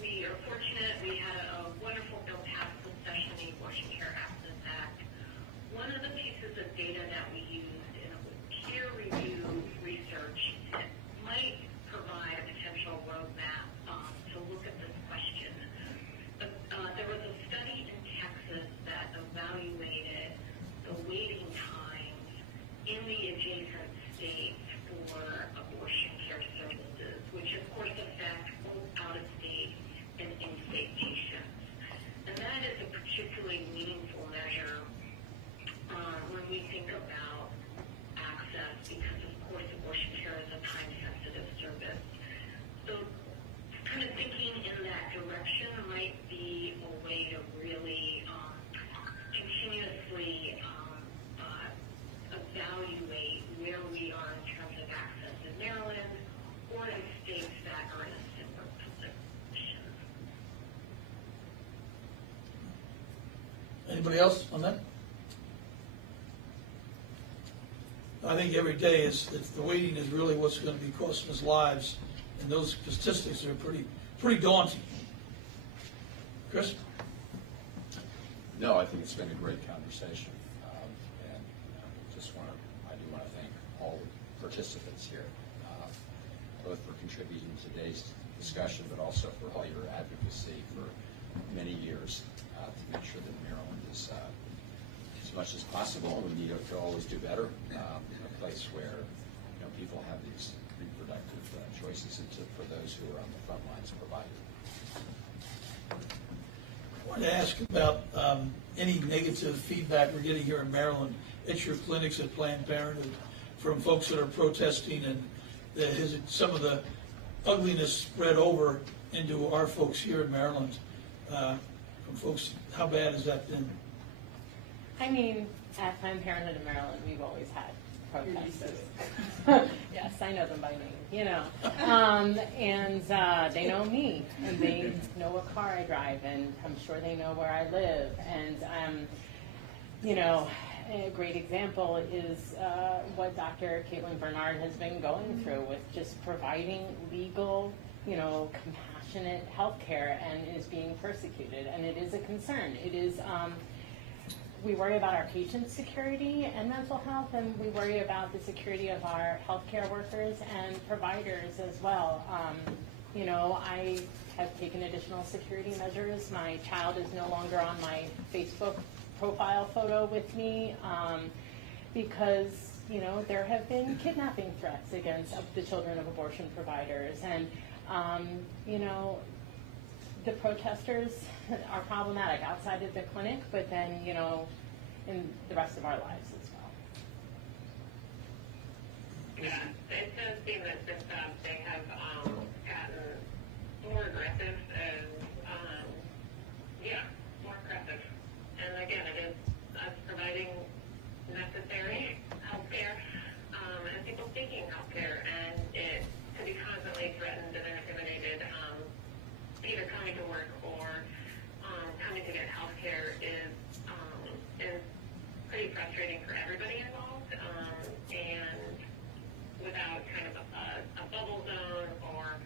we are fortunate we had a wonderful bill passed this session, the Abortion Care Access Act. One of the pieces of data that we used in a peer review research that might provide a potential roadmap to look at this question. There was a study in Texas that evaluated the waiting times in the adjacent states for abortion care services, which of course affect both out-of-state and in-state patients. And that is a particularly meaningful measure when we think about access, because of course abortion care is a time-sensitive service. So kind of thinking in that direction might be a way to really continuously evaluate where we are in terms of access in Maryland or in states that are in a similar position. Anybody else on that? I think every day it's the waiting is really what's going to be costing us lives, and those statistics are pretty daunting. Chris? No, I think it's been a great conversation, and I do want to thank all the participants here, both for contributing to today's discussion, but also for all your advocacy for many years to make sure that Maryland is, as much as possible, and we need to always do better, a place where people have these reproductive choices, and for those who are on the front lines provided. I wanted to ask about any negative feedback we're getting here in Maryland at your clinics at Planned Parenthood from folks that are protesting, and has some of the ugliness spread over into our folks here in Maryland? From folks, how bad has that been? I mean, at Planned Parenthood in Maryland, we've always had protesters. Yes, I know them by name, and they know me, and they know what car I drive, and I'm sure they know where I live. And, a great example is what Dr. Caitlin Bernard has been going through with just providing legal, compassionate health care, and is being persecuted. And it is a concern. It is, we worry about our patients' security and mental health, and we worry about the security of our healthcare workers and providers as well. I have taken additional security measures. My child is no longer on my Facebook profile photo with me because, there have been kidnapping threats against the children of abortion providers. And, the protesters are problematic outside of the clinic, but then, in the rest of our lives as well. Yeah, it does seem that since they have gotten more aggressive and, more aggressive. And again, it is us providing necessary health care and people seeking health care, and it to be constantly threatened and intimidated, either coming to work or coming to get health care is pretty frustrating for everybody involved, and without kind of a bubble zone or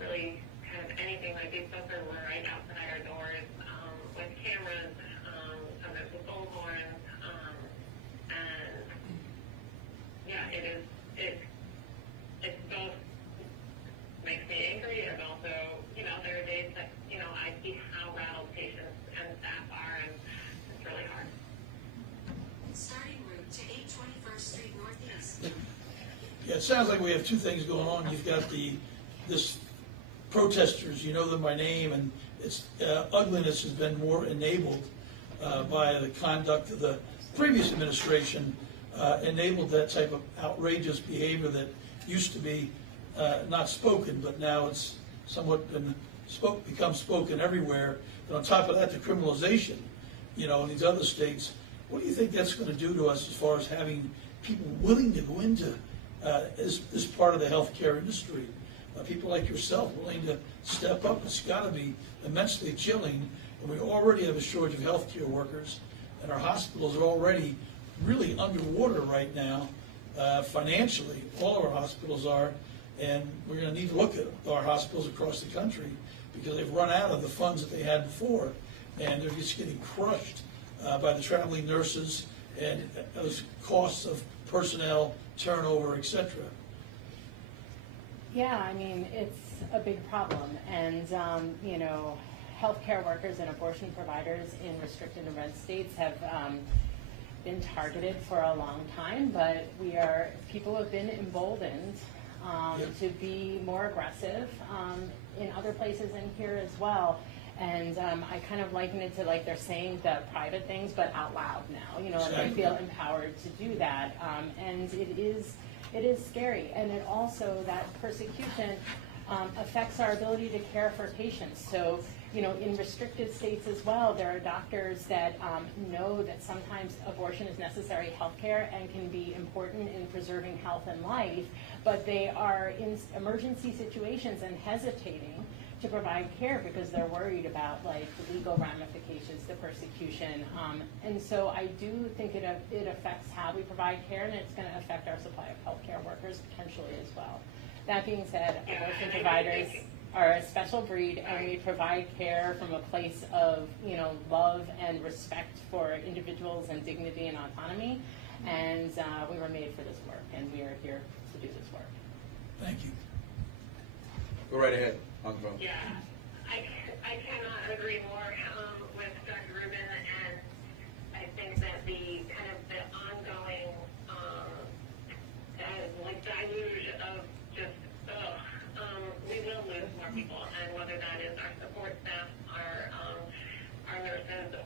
really kind of anything like these folks are right outside our doors with cameras, sometimes with bullhorns, and it both makes me angry, and also, there are days that, I see how rattled patients and staff are, and it's really hard. Starting route to 821st Street Northeast. Yeah, it sounds like we have two things going on. You've got this protesters, you know them by name, and its ugliness has been more enabled by the conduct of the previous administration, enabled that type of outrageous behavior that used to be not spoken, but now it's somewhat become spoken everywhere. And on top of that, the criminalization, in these other states. What do you think that's going to do to us as far as having people willing to go into this part of the healthcare industry? People like yourself willing to step up. It's got to be immensely chilling. And we already have a shortage of healthcare workers, and our hospitals are already really underwater right now financially. All of our hospitals are, and we're going to need to look at our hospitals across the country because they've run out of the funds that they had before, and they're just getting crushed by the traveling nurses and those costs of personnel turnover, etc. Yeah, I mean, it's a big problem. And, healthcare workers and abortion providers in restricted and red states have been targeted for a long time, but people have been emboldened to be more aggressive in other places and here as well. And I kind of liken it to like they're saying the private things, but out loud now, and they feel empowered to do that. And it is scary. And it also, that persecution, affects our ability to care for patients. So, you know, in restrictive states as well, there are doctors that know that sometimes abortion is necessary healthcare and can be important in preserving health and life, but they are in emergency situations and hesitating to provide care because they're worried about like the legal ramifications, the persecution, and so I do think it affects how we provide care, and it's going to affect our supply of healthcare workers potentially as well. That being said, abortion providers are a special breed, and we provide care from a place of, you know, love and respect for individuals and dignity and autonomy, and we were made for this work, and we are here to do this work. Thank you. Go right ahead. On the phone. Yeah, I cannot agree more with Dr. Rubin, and I think that the kind of the ongoing like deluge of just we will lose more people, and whether that is our support staff, our nurses,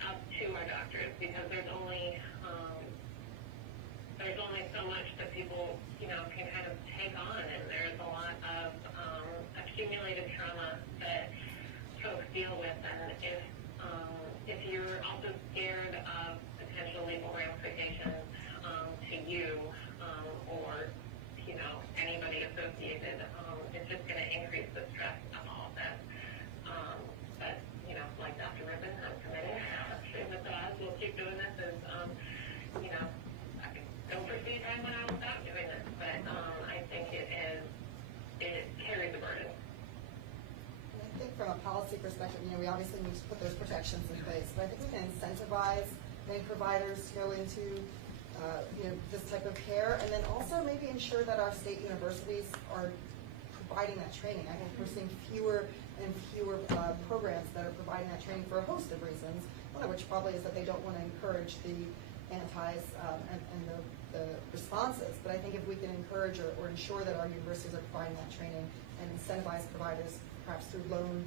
up to our doctors, because there's only so much that people, you know, can kind of take on, and there's a lot of accumulated trauma that folks deal with, and if you're also scared of potential legal ramifications to you or, you know, anybody associated, it's just going to increase the stress of all of that. But, you know, like Dr. Rubin, I'm committed. Sure, with Dobbs, we'll keep doing this as, you know, I don't foresee a time when I will stop doing this, but I think it carries the burden. I think from a policy perspective, you know, we obviously need to put those protections in place, but I think we can incentivize many providers to go into, you know, this type of care, and then also maybe ensure that our state universities are providing that training. I think we're seeing fewer and fewer programs that are providing that training for a host of reasons, one of which probably is that they don't want to encourage the antis and the responses. But I think if we can encourage or ensure that our universities are providing that training and incentivize providers, perhaps through loan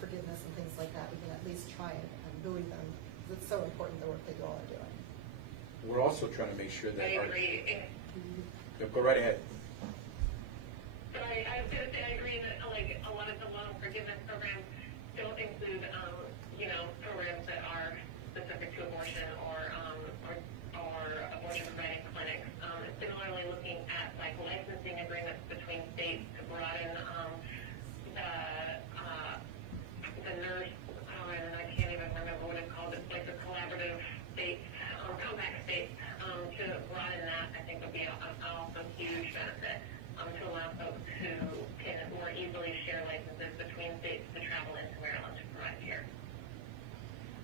forgiveness and things like that, we can at least try and buoy them. It's so important, the work that you all are doing. We're also trying to make sure that I agree. Go right ahead. So I was going to say I agree that like a lot of the loan forgiveness programs don't include, you know, programs that are specific to abortion or abortion providing clinics. Similarly, looking at like licensing agreements between states to broaden the nurse, and I can't even remember what it's called. It's like the collaborative states, compact states, to broaden that. I think would be also a huge benefit to allow folks who can more easily share licenses between states to travel into Maryland to provide care.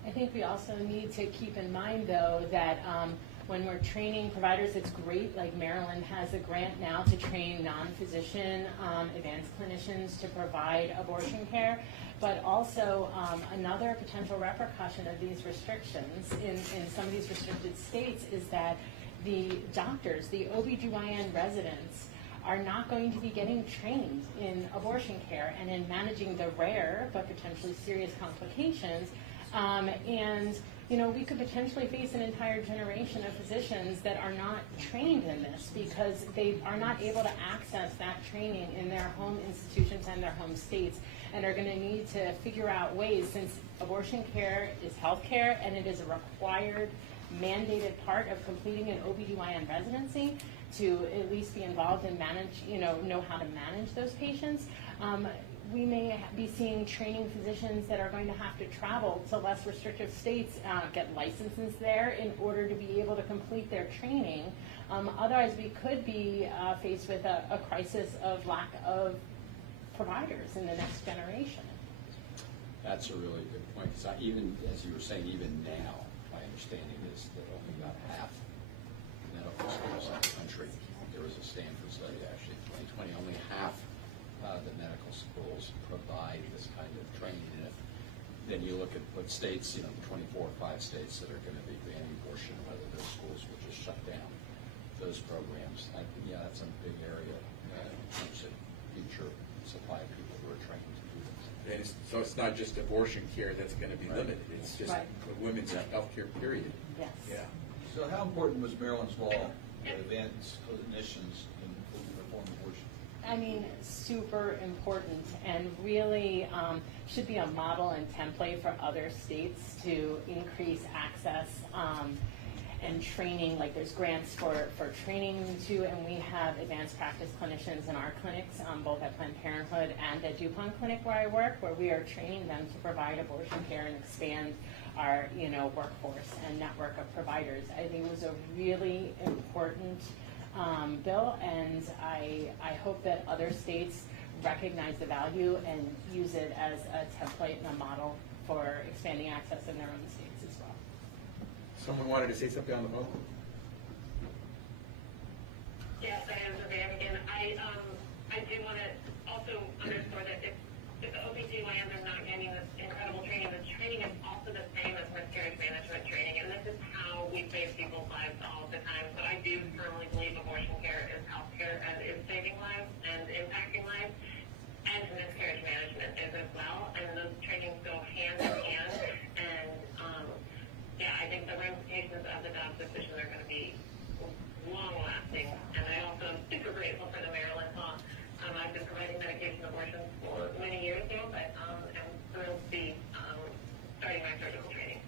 I think we also need to keep in mind, though, that when we're training providers, it's great, like Maryland has a grant now to train non-physician advanced clinicians to provide abortion care, but also another potential repercussion of these restrictions in some of these restricted states is that the doctors, the OBGYN residents, are not going to be getting trained in abortion care and in managing the rare but potentially serious complications. And, you know, we could potentially face an entire generation of physicians that are not trained in this because they are not able to access that training in their home institutions and their home states, and are going to need to figure out ways, since abortion care is health care and it is a required, mandated part of completing an OBGYN residency, to at least be involved and manage, you know how to manage those patients. We may be seeing training physicians that are going to have to travel to less restrictive states, get licenses there in order to be able to complete their training. Otherwise, we could be faced with a crisis of lack of providers in the next generation. That's a really good point, because even, as you were saying, even now, my understanding is that only about half medical schools in the country, there was a Stanford study actually in 2020, only half the medical schools provide this kind of training. And if then you look at what states, you know, 24 or 5 states that are going to be banning abortion, whether those schools will just shut down those programs. Yeah, that's a big area in terms of future supply of people who are trained to do this. And so it's not just abortion care that's going to be limited. It's just women's health care, period. Yes. Yeah. So how important was Maryland's law that advanced clinicians in reform abortion? I mean, super important and really should be a model and template for other states to increase access and training. Like there's grants for training too, and we have advanced practice clinicians in our clinics, both at Planned Parenthood and at DuPont Clinic where I work, where we are training them to provide abortion care and expand our workforce and network of providers. I think it was a really important bill, and I hope that other states recognize the value and use it as a template and a model for expanding access in their own states as well. Someone wanted to say something on the phone? Yes, I am Xavier again. I do want to also underscore that if the OBGYNs are not getting this incredible training, the training is also the same as miscarriage management training, and this is how we save people's lives all the time. So I do firmly believe abortion care is healthcare and is saving lives and impacting lives, and miscarriage management is as well, and those trainings go hand in hand. And yeah, I think the ramifications of the Dobbs decision are going to be long-lasting, and I also am super grateful for the Maryland law. I've been providing medication abortions for many years now, but I'm thrilled to be starting my surgical training.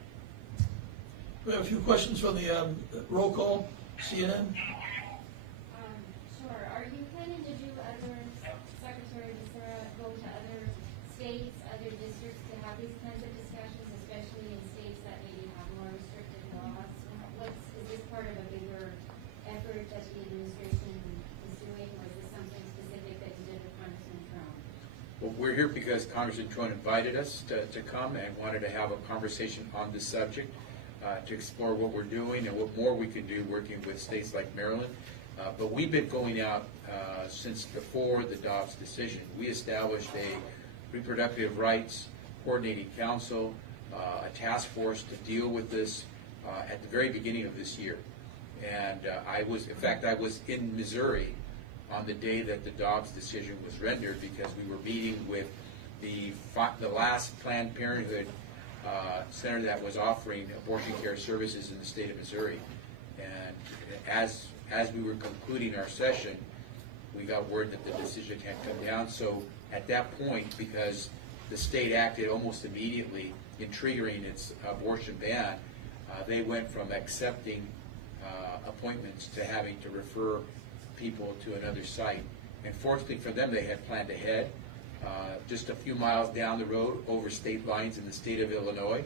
We have a few questions from the roll call, CNN. Sure. Are you planning to do other, Secretary Becerra, go to other states, other districts to have these kinds of discussions, especially in states that maybe have more restrictive laws? Is this part of a bigger effort that the administration is doing, or is this something specific that you did with Congressman Trump? Well, we're here because Congressman Trump invited us to come and wanted to have a conversation on this subject, to explore what we're doing and what more we can do working with states like Maryland. But we've been going out since before the Dobbs decision. We established a reproductive rights coordinating council, a task force to deal with this at the very beginning of this year. And I was in Missouri on the day that the Dobbs decision was rendered, because we were meeting with the last Planned Parenthood center that was offering abortion care services in the state of Missouri. And as we were concluding our session, we got word that the decision had come down. So at that point, because the state acted almost immediately in triggering its abortion ban, they went from accepting appointments to having to refer people to another site. And fortunately for them, they had planned ahead. Just a few miles down the road, over state lines in the state of Illinois,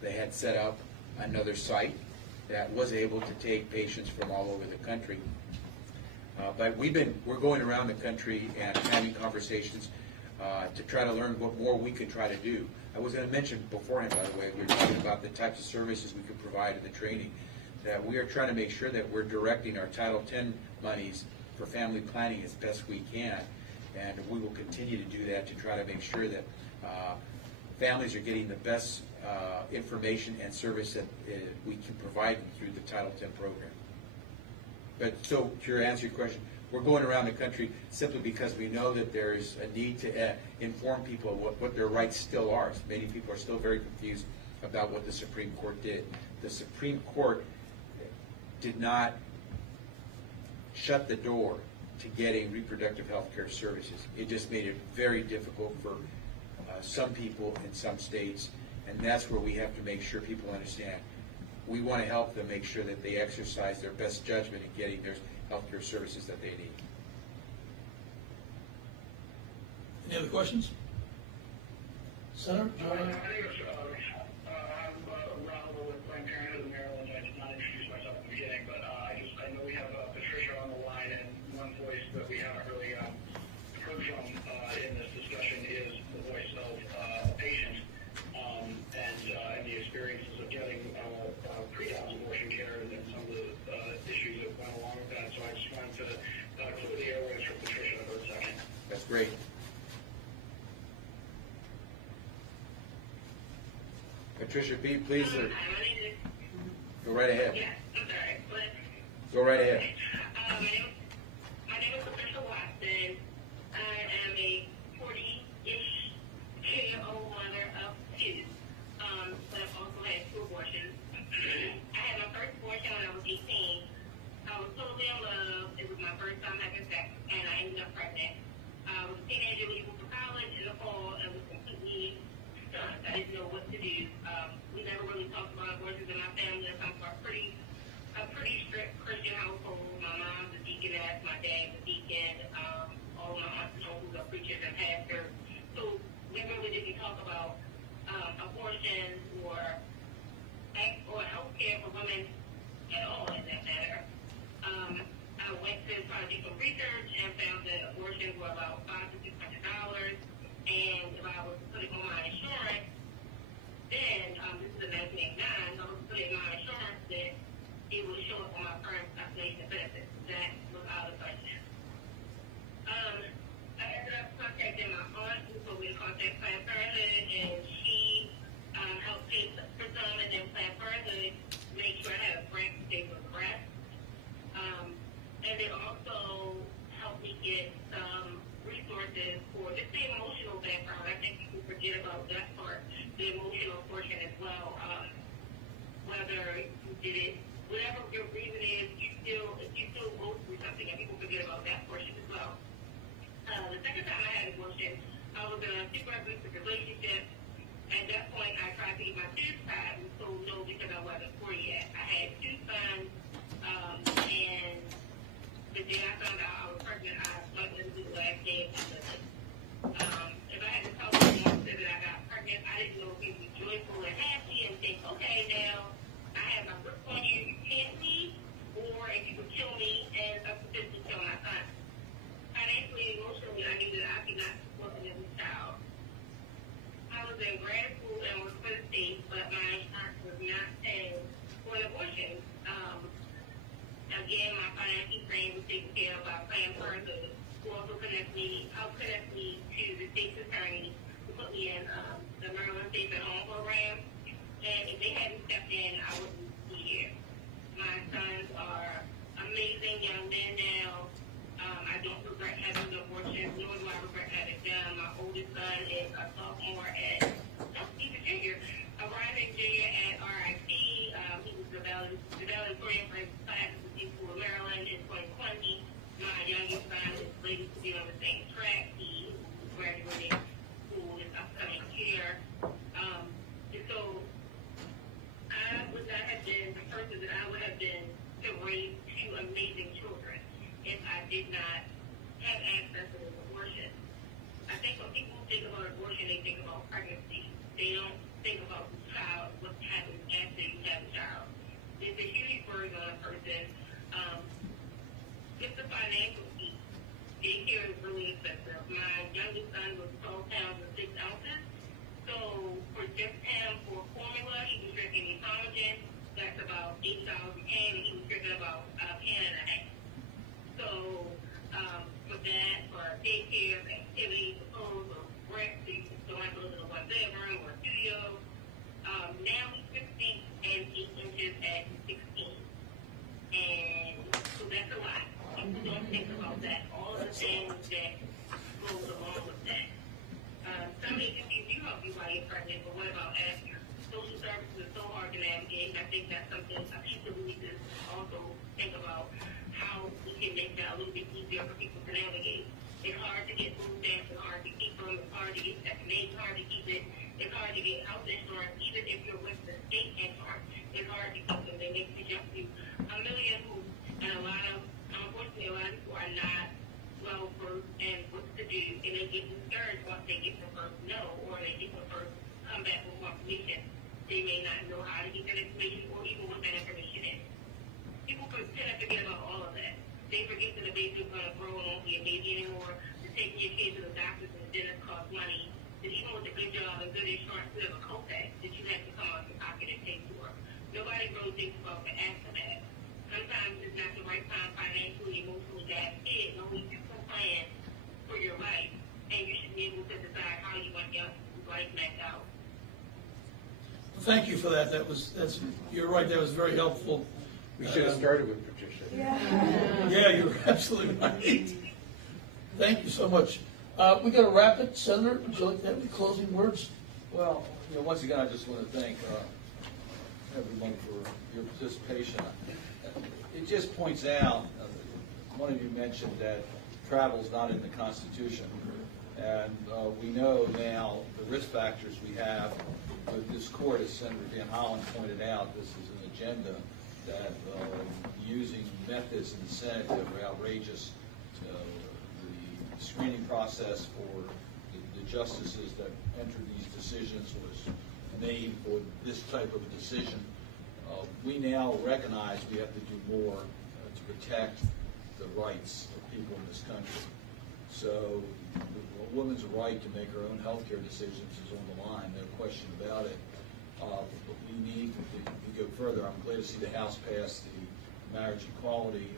they had set up another site that was able to take patients from all over the country. But we're going around the country and having conversations to try to learn what more we could try to do. I was going to mention beforehand, by the way, we were talking about the types of services we could provide in the training, that we are trying to make sure that we're directing our Title X monies for family planning as best we can. And we will continue to do that to try to make sure that families are getting the best information and service that we can provide them through the Title X program. But so to answer your question, we're going around the country simply because we know that there is a need to inform people of what their rights still are. Many people are still very confused about what the Supreme Court did. The Supreme Court did not shut the door to getting reproductive health care services. It just made it very difficult for some people in some states, and that's where we have to make sure people understand. We want to help them make sure that they exercise their best judgment in getting their health care services that they need. Any other questions? Senator? I'm Ronald with Planned Parenthood in Maryland. I did not introduce myself at the beginning, but I know we have Patricia on the line, and one voice that we haven't really heard from in this discussion is the voice of a patient and the experiences of getting pre-Dobbs abortion care and some of the issues that went along with that. So I just wanted to clear the airways for Patricia for a second. That's great. Patricia B., please go right ahead. Yes, I'm sorry. Go right ahead. My name is Patricia Watson. I am a 40-ish-year-old mother of two, but I've also had two abortions. I had my first abortion when I was 18. I was totally in love. It was my first time having sex, and I ended up pregnant. I didn't know what to do. We never really talked about abortions in my family. I come from a pretty strict Christian household. My mom's a deaconess, my dad's a deacon. All my aunts and uncles are preachers and pastors. So we really didn't talk about abortion or health care for women at all, in that matter. I went to try to do some research and found that abortions were about $500 to $600, and if I was to put it on my insurance, then this is in 1989, if I was to put it in my insurance, then it would show up on my current population benefits. That was out of budget. I ended up contacting my aunt, who told me to contact Planned Parenthood, and she helped pay for some, and then Planned Parenthood made sure I had a grant to stay for the rest. And it also helped me get some resources for just the emotional background. I think people forget about that part, the emotional portion as well. Whether you did it, whatever your reason is, if you still go through something, and people forget about that portion as well. The second time I had abortion, I was in a super abusive relationship. At that point, I tried to get my kids tied, and so no, because I wasn't 40 yet. I had 2 sons, and the day I found out I was pregnant, I went into the last day of my visit. If I had to tell someone that I got pregnant, I didn't know if he'd be joyful and happy and think, okay, now I have my grip on you, you can't leave, or if you could kill me and potentially kill my son. Financially, emotionally, I knew that I could not support another child. I was in grad school and was for the state, but my insurance was not paying for an abortion. Again, my financial frame was taken care of by Planned Parenthood, who also helped connect me to the state's attorney who put me in the Maryland Safe at Home program. And if they hadn't stepped in, I wouldn't be here. My sons are amazing young men now. I don't regret having the abortion, nor do I regret having done. My oldest son is a sophomore at, he's a junior, a rising junior at RIT. He was the valedictorian for his class at the School of Maryland in 2020. My youngest son is slated to be on the same track. He graduating school this upcoming year. And so I would not have been the person that I would have been to raise 2 amazing children if I did not have access to an abortion. I think when people think about abortion, they think about pregnancy. They don't think about the child, what happens after you have a child. It's a huge burden on a person. Just the financial piece. Daycare is really expensive. My youngest son was 12 pounds and 6 ounces. So for just him, for formula, he was drinking Econogen. That's about $8 a can, and he was drinking about a can and a half. So for that, for daycare, activities, the clothes, or breakfast, so I go to the 1 bedroom or studio. Now he's 6 feet and 8 inches at 16. And so that's a lot. People don't think about that. All of the things that goes along with that. Some agencies do help you while you're pregnant, but what about after? Social services is so hard to navigate, and I think that's something people need to also think about, how we can make that a little bit easier for people to navigate. It's hard to get food stamps, it's hard to keep them, it's hard to get Section 8, it's hard to keep it, it's hard to get health insurance, even if you're with the state insurance, it's hard to keep them. They make you jump through a million hoops, and unfortunately, a lot of people are not well versed in what to do, and they get discouraged once they get the first no, or they get the first come back with confirmation. They may not know how to get that information, or even what that information is. People tend to forget about all of that. They forget that the baby is going to grow and won't be a baby anymore, to take your kids to the doctors and dentists cost money, that even with a good job and good insurance, you have a copay that you have to come out of your pocket and pay for. Nobody really thinks about the after that. Sometimes it's not the right time financially, emotionally to have kids. Only you can plan for your life, and you should be able to decide how you want your life mapped out. Thank you for that. You're right, that was very helpful. We should have started with Patricia. Yeah, you're absolutely right. Thank you so much. We got to wrap it. Senator, would you like to have any closing words? Well, once again, I just want to thank everyone for your participation. It just points out, one of you mentioned that travel is not in the Constitution, And we know now the risk factors we have with this court, as Senator Van Hollen pointed out, this is an agenda that using methods in the Senate that are outrageous. The screening process for the justices that entered these decisions was made for this type of a decision. We now recognize we have to do more to protect the rights of people in this country. So a woman's right to make her own health care decisions is on the line, no question about it. But we need to go further. I'm glad to see the House pass the marriage equality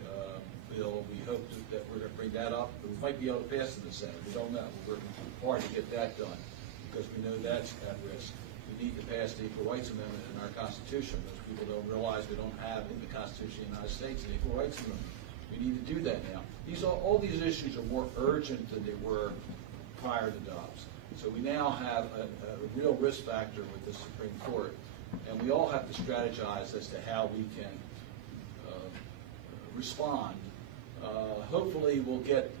bill. We hope that we're going to bring that up. But we might be able to pass it in the Senate. We don't know. We're working hard to get that done because we know that's at risk. We need to pass the Equal Rights Amendment in our Constitution. Most people don't realize we don't have in the Constitution of the United States an Equal Rights Amendment. We need to do that now. All these issues are more urgent than they were prior to Dobbs. So we now have a real risk factor with the Supreme Court, and we all have to strategize as to how we can respond. Hopefully we'll get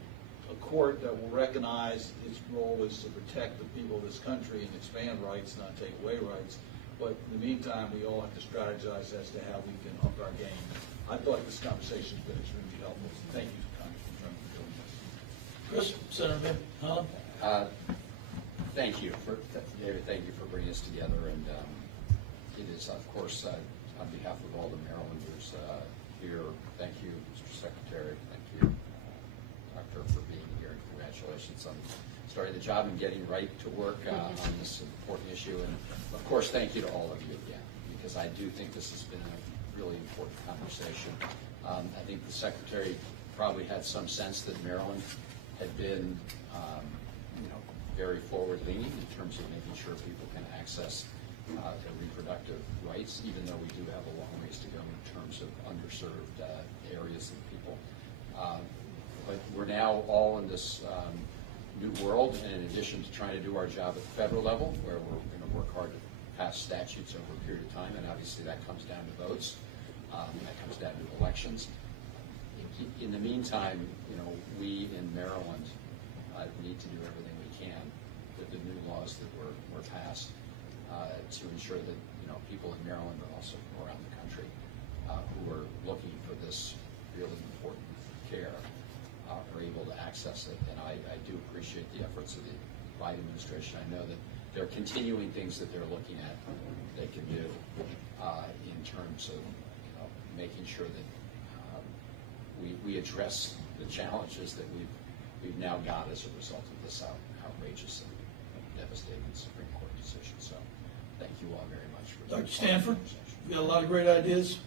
a court that will recognize its role is to protect the people of this country and expand rights, not take away rights. But in the meantime, we all have to strategize as to how we can up our game. I thought this conversation has been extremely helpful. So thank you, Congressman Trump, for doing this. Chris, Senator Van Hollen. Thank you, David. Thank you for bringing us together. And it is, of course, on behalf of all the Marylanders here, thank you, Mr. Secretary. Thank you, Doctor, for being here. And congratulations on starting the job and getting right to work on this important issue. And, of course, thank you to all of you again, because I do think this has been a really important conversation. I think the Secretary probably had some sense that Maryland had been very forward-leaning in terms of making sure people can access their reproductive rights, even though we do have a long ways to go in terms of underserved areas of people. But we're now all in this new world, and in addition to trying to do our job at the federal level, where we're going to work hard to pass statutes over a period of time, and obviously that comes down to votes, that comes down to elections. In the meantime, we in Maryland need to do everything we can with the new laws that were passed to ensure that people in Maryland, but also around the country, who are looking for this really important care are able to access it. And I do appreciate the efforts of the Biden administration. I know that there are continuing things that they're looking at they can do in terms of making sure that we address the challenges that we've now got as a result of this outrageous and devastating Supreme Court decision. So thank you all very much for Dr. Stanford, you got a lot of great ideas.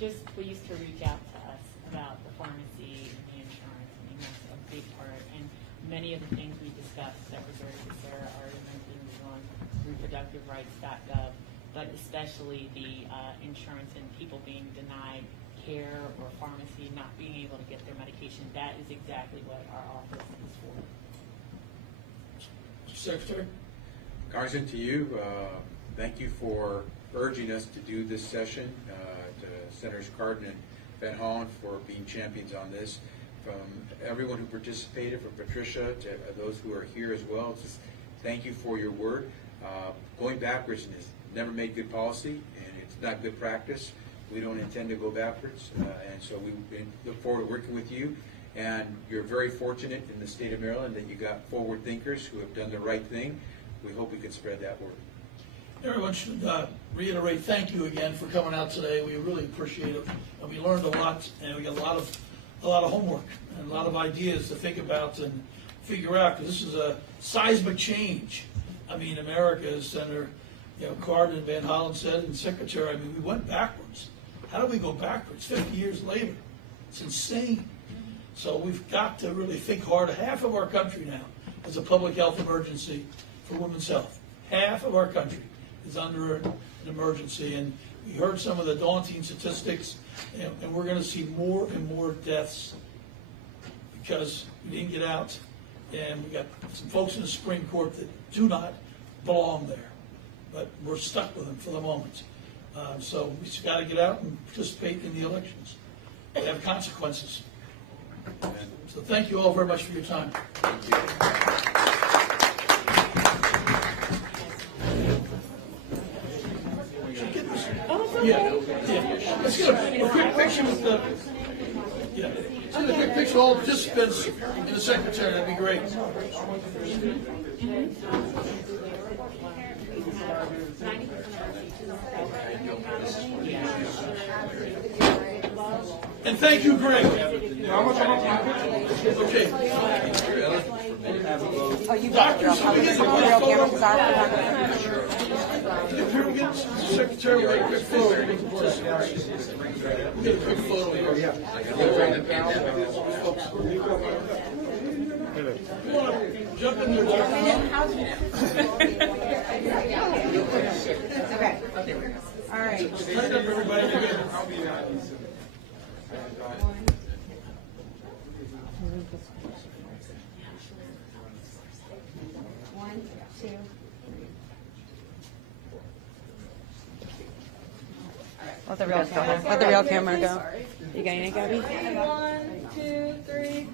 Just please to reach out to us about the pharmacy and the insurance. I mean, that's a big part. And many of the things we discussed that Secretary Becerra already mentioned on reproductiverights.gov, but especially the insurance and people being denied care or pharmacy, not being able to get their medication. That is exactly what our office is for. Secretary? Congressman, to you, thank you for urging us to do this session, to Senators Cardin and Van Hollen for being champions on this. From everyone who participated, from Patricia to those who are here as well, just thank you for your word. Going backwards is never made good policy, and it's not good practice. We don't intend to go backwards, and so we look forward to working with you. And you're very fortunate in the state of Maryland that you got forward thinkers who have done the right thing. We hope we can spread that word. Everyone should reiterate thank you again for coming out today. We really appreciate it, and we learned a lot, and we got a lot of homework and a lot of ideas to think about and figure out, because this is a seismic change. I mean, America, as Senator Cardin and Van Hollen said, and Secretary, I mean, we went backwards. How do we go backwards 50 years later? It's insane. So we've got to really think hard. Half of our country now is a public health emergency for women's health. Half of our country is under an emergency, and we heard some of the daunting statistics, and we're going to see more and more deaths because we didn't get out, and we got some folks in the Supreme Court that do not belong there, but we're stuck with them for the moment. So we just got to get out and participate in the elections. They have consequences. So thank you all very much for your time. Thank you. Yeah, yeah. Let's get a quick picture with the, yeah. Let's get a quick picture of all participants and the secretary, that'd be great. And thank you, Greg. Okay. Oh, you got real cameras are. Secretary, we'll get a quick photo. We'll get a quick photo here. You want to jump in there? Okay. All right. Stand up, everybody. One, two. Let the real camera. Let the real camera go. You got anything, Gabby? 1, 2, 3.